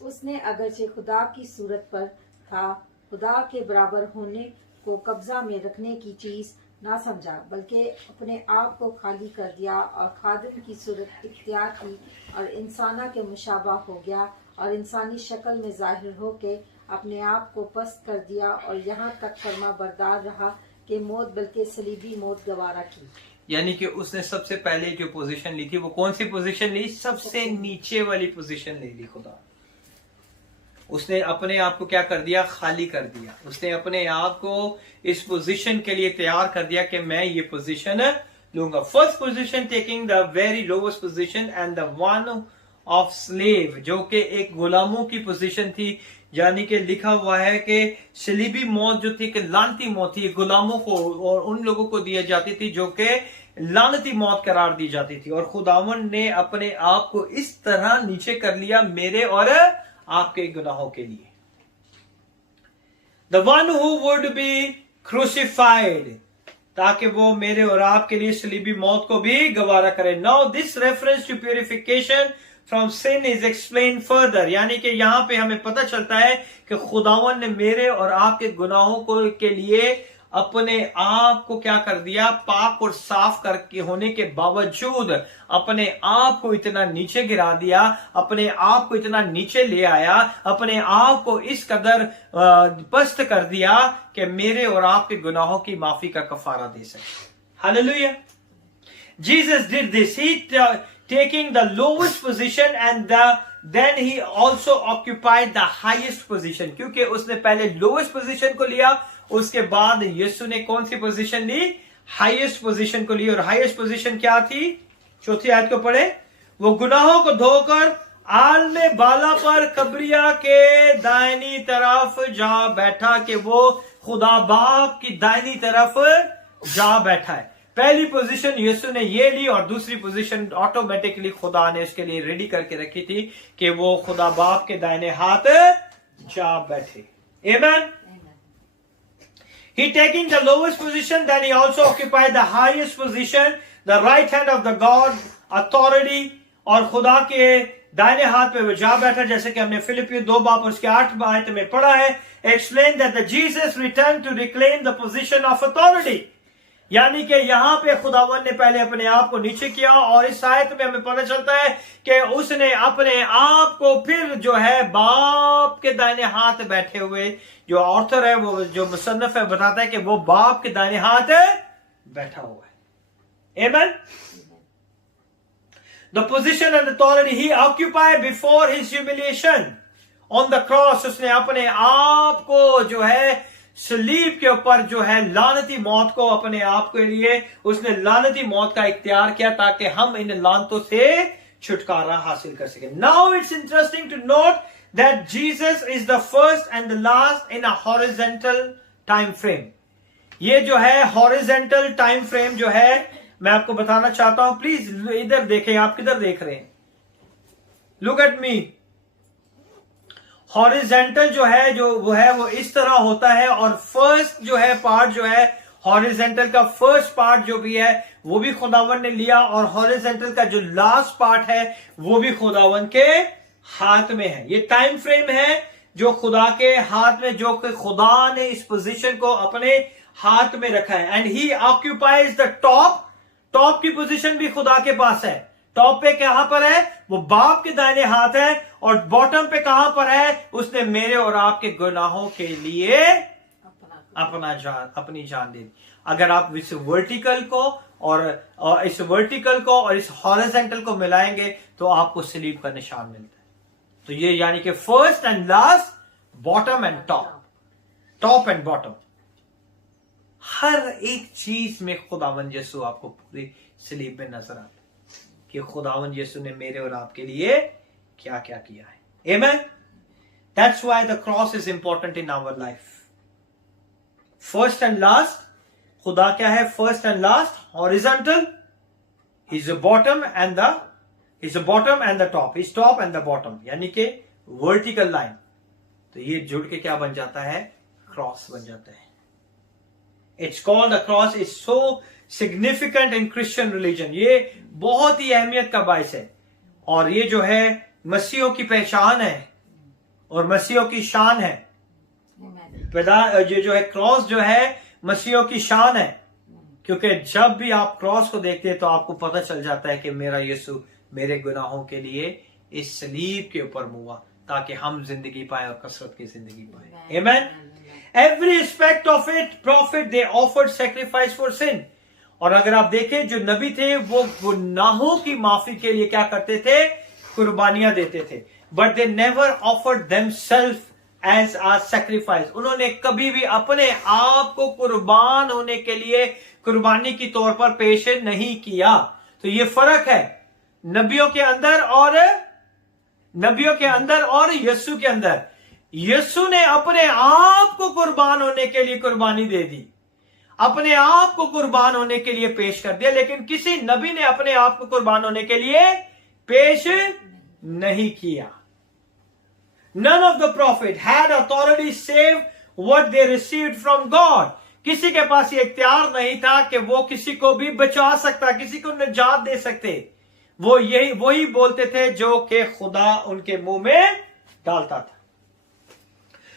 उसने अगरचे खुदा की सूरत पर था, खुदा के बराबर होने को कब्जा में रखने की चीज ना समझा, बल्कि अपने आप को खाली कर दिया और खादिम की सूरत इख्तियार की और इंसाना के मुशाबा हो गया और इंसानी शक्ल में जाहिर हो के अपने आप को पस्त कर दिया और यहाँ तक फरमा बरदार रहा कि मौत बल्कि सलीबी मौत गवारा की. यानी कि उसने सबसे पहले जो पोजीशन ली थी वो कौन सी पोजीशन ली? सबसे नीचे वाली पोजीशन ले ली. खुदा उसने अपने आप को क्या कर दिया? खाली कर दिया. उसने अपने आप को इस पोजीशन के लिए तैयार कर दिया कि मैं ये पोजीशन लूंगा. First position taking the very lowest position and the one of slave, जो कि एक गुलामों की पोजीशन थी. यानी कि लिखा हुआ है कि सलीबी मौत जो थी कि लानती मौत थी, गुलामों को और उन लोगों को दी जाती थी जो कि लानती मौत करार दी जाती थी. और खुदावन ने अपने आप को इस तरह नीचे कर लिया मेरे और आपके गुनाहों के लिए. The one who would be crucified, ताकि वो मेरे और आपके लिए सलीबी मौत को भी गवारा करे. Now this reference to purification from sin is explain further. यानी कि यहाँ पे हमें पता चलता है कि खुदावन ने मेरे और आपके गुनाहों को के लिए अपने आप को क्या कर दिया? पाक और साफ करके होने के बावजूद अपने आप को इतना नीचे गिरा दिया, अपने आप को इतना नीचे ले आया, अपने आप को इस कदर पस्त कर दिया कि मेरे और आपके गुनाहों की माफी का कफारा दे सके. Hallelujah. Jesus did this. He taking the lowest position and then he also occupied the highest position. क्योंकि उसने पहले lowest position को लिया, उसके बाद यीशु ने कौन सी पोजीशन ली? हाईएस्ट पोजीशन को ली. और हाईएस्ट पोजीशन क्या थी? चौथी आयत को पढ़े. वो गुनाहों को धोकर आलमे बाला पर कब्रिया के दाहिनी तरफ जा बैठा, कि वो खुदा बाप की दाहिनी तरफ जा बैठा है. पहली पोजीशन यीशु ने ये ली और दूसरी पोजीशन ऑटोमेटिकली खुदा ने उसके लिए रेडी करके रखी थी कि वो खुदा बाप के दाहिने हाथ जा बैठे. Amen. He taking the lowest position, then he also occupied the highest position, the right hand of the God authority. और खुदा के दाहिने हाथ पे वो जा बैठा, जैसे कि हमने फिलिपियों 2 बाब और उसके 8 आयत में पढ़ा है. Explain that the Jesus returned to reclaim the position of authority. यानी कि यहाँ पे खुदावन ने पहले अपने आप को नीचे किया और इस आयत में हमें पता चलता है कि उसने अपने आप को फिर जो है बाप के दाहिने हाथ बैठे हुए, जो ऑथर है वो जो मुसन्नफ है बताता है कि वो बाप के दाहिने हाथ बैठा हुआ है. Amen. The position and authority he occupied before his humiliation on the cross. उसने अपने आप को जो है सलीब के ऊपर जो है लानती मौत को अपने आप के लिए उसने लानती मौत का इख्तियार किया ताकि हम इन लानतों से छुटकारा हासिल कर सके. Now it's interesting to note that Jesus is the first and the last in a horizontal time frame. ये जो है horizontal time frame जो है मैं आपको बताना चाहता हूं. प्लीज इधर देखें. आप किधर देख रहे हैं? Look at me. हॉरिजेंटल जो है जो वो है वो इस तरह होता है और फर्स्ट जो है पार्ट जो है हॉरिजेंटल का फर्स्ट पार्ट जो भी है वो भी खुदावन ने लिया और हॉरिजेंटल का जो लास्ट पार्ट है वो भी खुदावन के हाथ में है. ये टाइम फ्रेम है जो खुदा के हाथ में, जो कि खुदा ने इस पोजीशन को अपने हाथ में रखा है. And he occupies the top. Top की पोजीशन भी खुदा के पास है. टॉप पे कहां पर है? वो बाप के दाहिने हाथ है. और बॉटम पे कहां पर है? उसने मेरे और आपके गुनाहों के लिए अपनी जान दे दी. अगर आप इस वर्टिकल को और इस हॉरिजॉन्टल को मिलाएंगे तो आपको सलीब का निशान मिलता है. तो ये यानी कि first and last, bottom and top, top and bottom, हर एक चीज में खुदावंद यीशु आपको पूरी सलीब में नजर आता है कि खुदावंद यीशु ने मेरे और आपके लिए क्या क्या किया है. आमीन. That's why the cross is important in our life. First and last, खुदा क्या है? First and last, horizontal, is the bottom and the top, is top and the bottom, यानी कि वर्टिकल लाइन. तो ये जुड़ के क्या बन जाता है? क्रॉस बन जाता है. It's called the cross. Is so significant in Christian religion. ये बहुत ही अहमियत का बायस है. और ये जो है मसीहों की पहचान है और मसीहों की शान है. ये जो है क्रॉस जो है मसीहों की शान है. क्योंकि जब भी आप क्रॉस को देखते हैं तो आपको पता चल जाता है कि मेरा यीशु मेरे गुनाहों के लिए इस सलीब के ऊपर मुआ ताकि हम जिंदगी पाए और कसरत की जिंदगी पाए. आमीन. Every aspect of it, prophet they offered sacrifice for sin. और अगर आप देखें जो नबी थे वो गुनाहों की माफी के लिए क्या करते थे? कुर्बानियां देते थे. But they never offered themselves as a sacrifice. उन्होंने कभी भी अपने आप को कुर्बान होने के लिए कुर्बानी की तौर पर पेश नहीं किया. तो ये फर्क है नबियों के अंदर और यीशु के अंदर. यीशु ने अपने आप को कुर्बान होने के लिए कुर्बानी दे दी, अपने आप को कुर्बान होने के लिए पेश कर दिया. लेकिन किसी नबी ने अपने आप को कुर्बान होने के लिए पेश नहीं किया. None of the prophet had authority save what they received from God. किसी के पास ये इख्तियार नहीं था कि वो किसी को भी बचा सकता, किसी को निजात दे सकते. वो वही बोलते थे जो कि खुदा उनके मुंह में डालता था.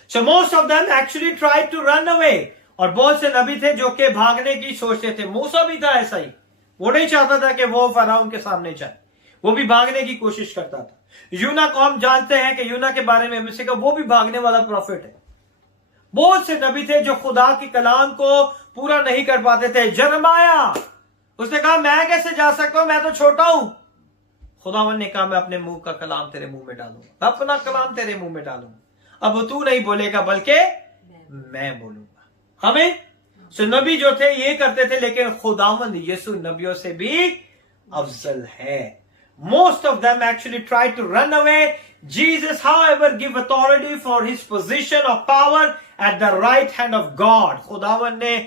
So most of them actually tried to run away. और बहुत से नबी थे जो कि भागने की सोचते थे. मूसा भी था ऐसा ही. वो नहीं चाहता था कि वो फराउन के सामने जाए, वो भी भागने की कोशिश करता था. यूना को हम जानते हैं कि यूना के बारे में हमसे कहा वो भी भागने वाला प्रॉफिट है. बहुत से नबी थे जो खुदा की कलाम को पूरा नहीं कर पाते थे. जरमाया, उसने कहा मैं कैसे जा सकता हूं, मैं तो छोटा हूं. खुदावन ने कहा मैं अपने मुंह का कलाम तेरे मुंह में डालूंगा, अपना कलाम तेरे मुंह में डालूंगा. अब तू नहीं बोलेगा बल्कि मैं बोलूंगा. हमें सो नबी जो थे ये करते थे, लेकिन खुदावंद यीशु नबियों से भी अफजल है. Most of them actually tried to run away. Jesus, however, gave authority for his position of power at the right hand of God. खुदावन ने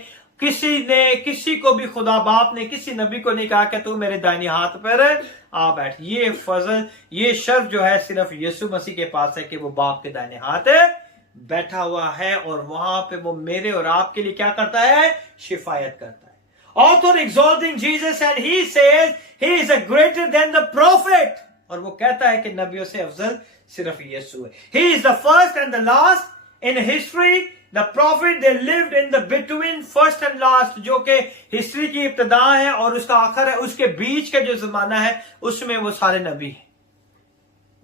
किसी को भी, खुदा बाप ने किसी नबी को नहीं कहा कि तू मेरे दाहिने हाथ पर आ बैठ. ये फजल, ये शर्फ जो है सिर्फ यीशु मसीह के पास है कि वो बाप के दाहिने हाथ बैठा हुआ है और वहां पे वो मेरे और आपके लिए क्या करता है? शिफायत करता है. Author exalting Jesus and he says he is a greater than the prophet. और वो कहता है कि नबियों से अफजल सिर्फ यीशु है. He is the first and the last in history. The prophet they lived in the between first and last, जो कि हिस्ट्री की इब्तिदा है और उसका आखिर है. उसके बीच का जो जमाना है उसमें वो सारे नबी हैं.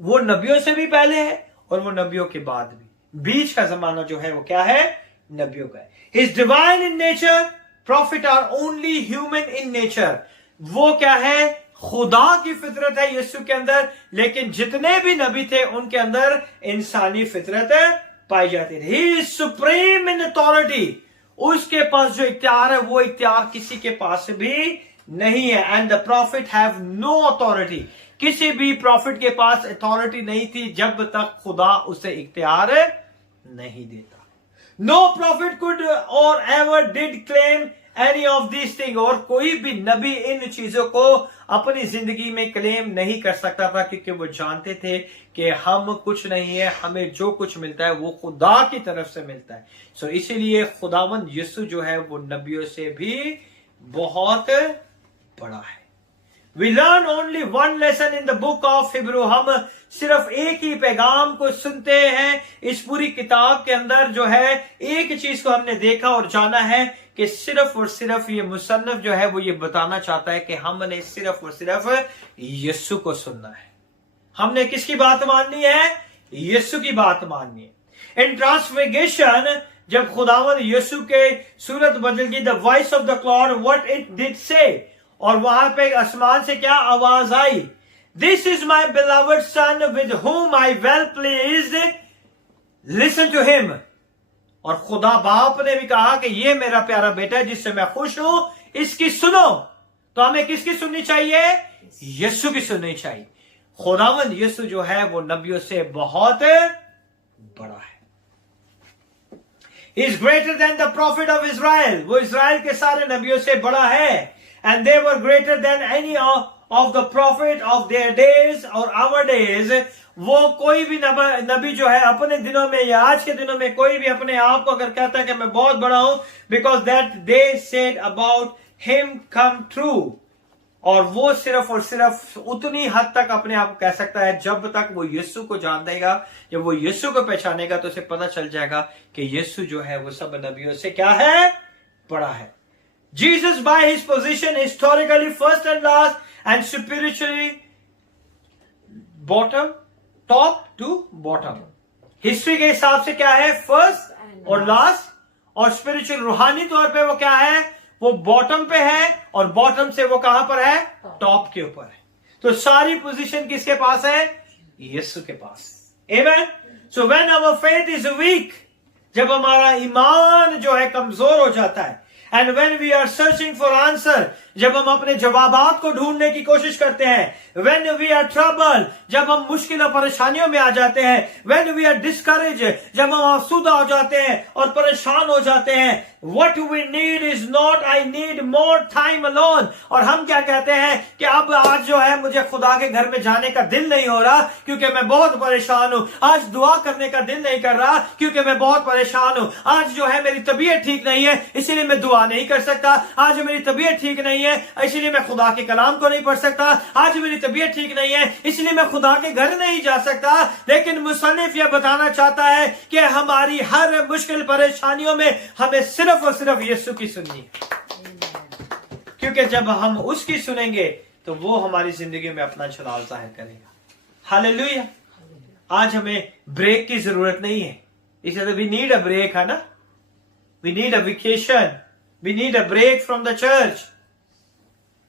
वो नबियों से भी पहले है और वो नबियों के बाद भी. बीच का जमाना जो है वो क्या है? नबियों का है. His divine in nature. Prophet are only human in nature. वो क्या है? खुदा की फितरत है यीशु के अंदर, लेकिन जितने भी नबी थे उनके अंदर इंसानी फितरत पाई जाती थी. He is supreme in authority. उसके पास जो इख्तियार है वो इख्तियार किसी के पास भी नहीं है. And the prophet have no authority. किसी भी प्रॉफिट के पास अथॉरिटी नहीं थी जब तक खुदा उसे इख्तियार नहीं देता. No prophet could or ever did claim any of these things. और कोई भी नबी इन चीजों को अपनी जिंदगी में क्लेम नहीं कर सकता था, क्योंकि वो जानते थे कि हम कुछ नहीं है, हमें जो कुछ मिलता है वो खुदा की तरफ से मिलता है. सो इसीलिए खुदावंद यीशु जो है वो नबियों से भी बहुत बड़ा है. We learn only one lesson in the book of Hebrew. हम सिर्फ एक ही पैगाम को सुनते हैं इस पूरी किताब के अंदर। जो है एक चीज को हमने देखा और जाना है कि सिर्फ और सिर्फ ये मुसन्निफ जो है वो ये बताना चाहता है कि हमने सिर्फ और सिर्फ यीशु को सुनना है। हमने किसकी बात माननी है? यीशु की बात माननी है। इन ट्रांसफिगरेशन जब खुदावन यीशु के सूरत बदल गई, the voice of the cloud, what it did say, और वहां पे आसमान से क्या आवाज आई? This is my beloved son with whom I well pleased, listen to him। और खुदा बाप ने भी कहा कि ये मेरा प्यारा बेटा है जिससे मैं खुश हूं, इसकी सुनो। तो हमें किसकी सुननी चाहिए? यीशु की सुननी चाहिए। खुदावन यीशु जो है वो नबियों से बहुत बड़ा है। He is greater than the prophet of Israel। वो इज़राइल के सारे नबियों से बड़ा है। And they were greater than any of the prophet of their days or our days। वो कोई भी नबी जो है अपने दिनों में या आज के दिनों में कोई भी अपने आप को अगर कहता है कि मैं बहुत बड़ा हूं, because that they said about him come true। और वो सिर्फ और सिर्फ उतनी हद तक अपने आप को कह सकता है जब तक वो यीशु को जान देगा। जब वो यीशु को पहचानेगा तो उसे पता चल जाएगा कि यीशु जो है वो सब नबियों से क्या है? बड़ा है। Jesus by his position historically first and last and spiritually bottom, top to bottom। History के हिसाब से क्या है? फर्स्ट और लास्ट, और स्पिरिचुअल रूहानी तौर पे वो क्या है? वो बॉटम पे है, और बॉटम से वो कहां पर है? टॉप के ऊपर है। तो सारी पोजीशन किसके पास है? यीशु के पास। Amen। So when our faith is weak, जब हमारा ईमान जो है कमजोर हो जाता है, and when we are searching for answer, जब हम अपने जवाबात को ढूंढने की कोशिश करते हैं, when we are troubled, जब हम मुश्किल और परेशानियों में आ जाते हैं, when we are discouraged, जब हम आसूदा हो जाते हैं और परेशान हो जाते हैं, what we need is not I need more time alone। और हम क्या कहते हैं कि अब आज जो है मुझे खुदा के घर में जाने का दिल नहीं हो रहा क्योंकि मैं बहुत परेशान हूं। आज दुआ करने का दिल नहीं कर रहा क्योंकि मैं बहुत परेशान हूं। आज जो है मेरी तबीयत ठीक नहीं है इसीलिए मैं दुआ नहीं कर सकता। आज मेरी तबीयत ठीक नहीं है इसलिए मैं खुदा के कलाम को नहीं पढ़ सकता। आज मेरी तबीयत ठीक नहीं है इसलिए मैं खुदा के घर नहीं जा सकता। लेकिन मुसन्निफ यह बताना चाहता है कि हमारी हर मुश्किल परेशानियों में हमें सिर्फ और सिर्फ यीशु की सुननी है, क्योंकि जब हम उसकी सुनेंगे तो वो हमारी जिंदगी में अपना जलाल जाहिर करेगा। हालेलुया। आज हमें ब्रेक की जरूरत नहीं है, इसलिए वी नीड अ ब्रेक, है ना? We need a vacation, we need a break from the church.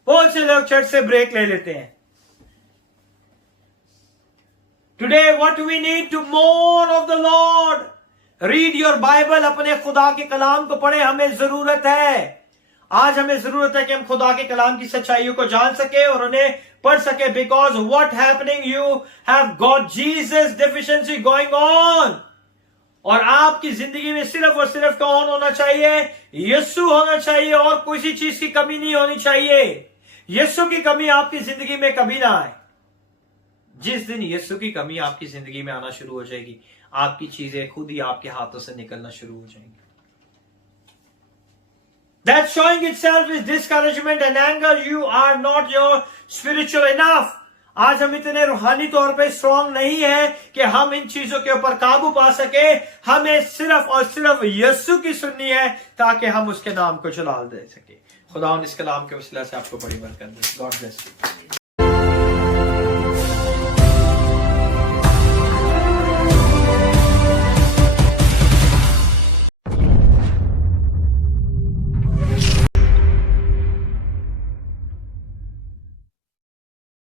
बहुत से लोग चर्च से ब्रेक ले लेते हैं। Today what we need to more of the Lord. Read your Bible, अपने खुदा के कलाम को पढ़े, हमें जरूरत है। आज हमें जरूरत है कि हम खुदा के कलाम की सच्चाइयों को जान सके और उन्हें पढ़ सके। Because what happening, you have got Jesus deficiency going on. और आपकी जिंदगी में सिर्फ और सिर्फ कौन होना चाहिए? यीशु होना चाहिए, और किसी चीज की कमी नहीं होनी चाहिए। यीशु की कमी आपकी जिंदगी में कभी ना आए। जिस दिन यीशु की कमी आपकी जिंदगी में आना शुरू हो जाएगी, आपकी चीजें खुद ही आपके हाथों से निकलना शुरू हो जाएंगी। That showing itself is discouragement and anger. You are not your spiritual enough. आज हम इतने रूहानी तौर पे स्ट्रांग नहीं है कि हम इन चीजों के ऊपर काबू पा सके। हमें सिर्फ और सिर्फ यीशु की सुननी है ताकि हम उसके नाम को जलाल दे सके। खुदा इस कलाम के वसीला से आपको बड़ी बरकत दे। God bless you.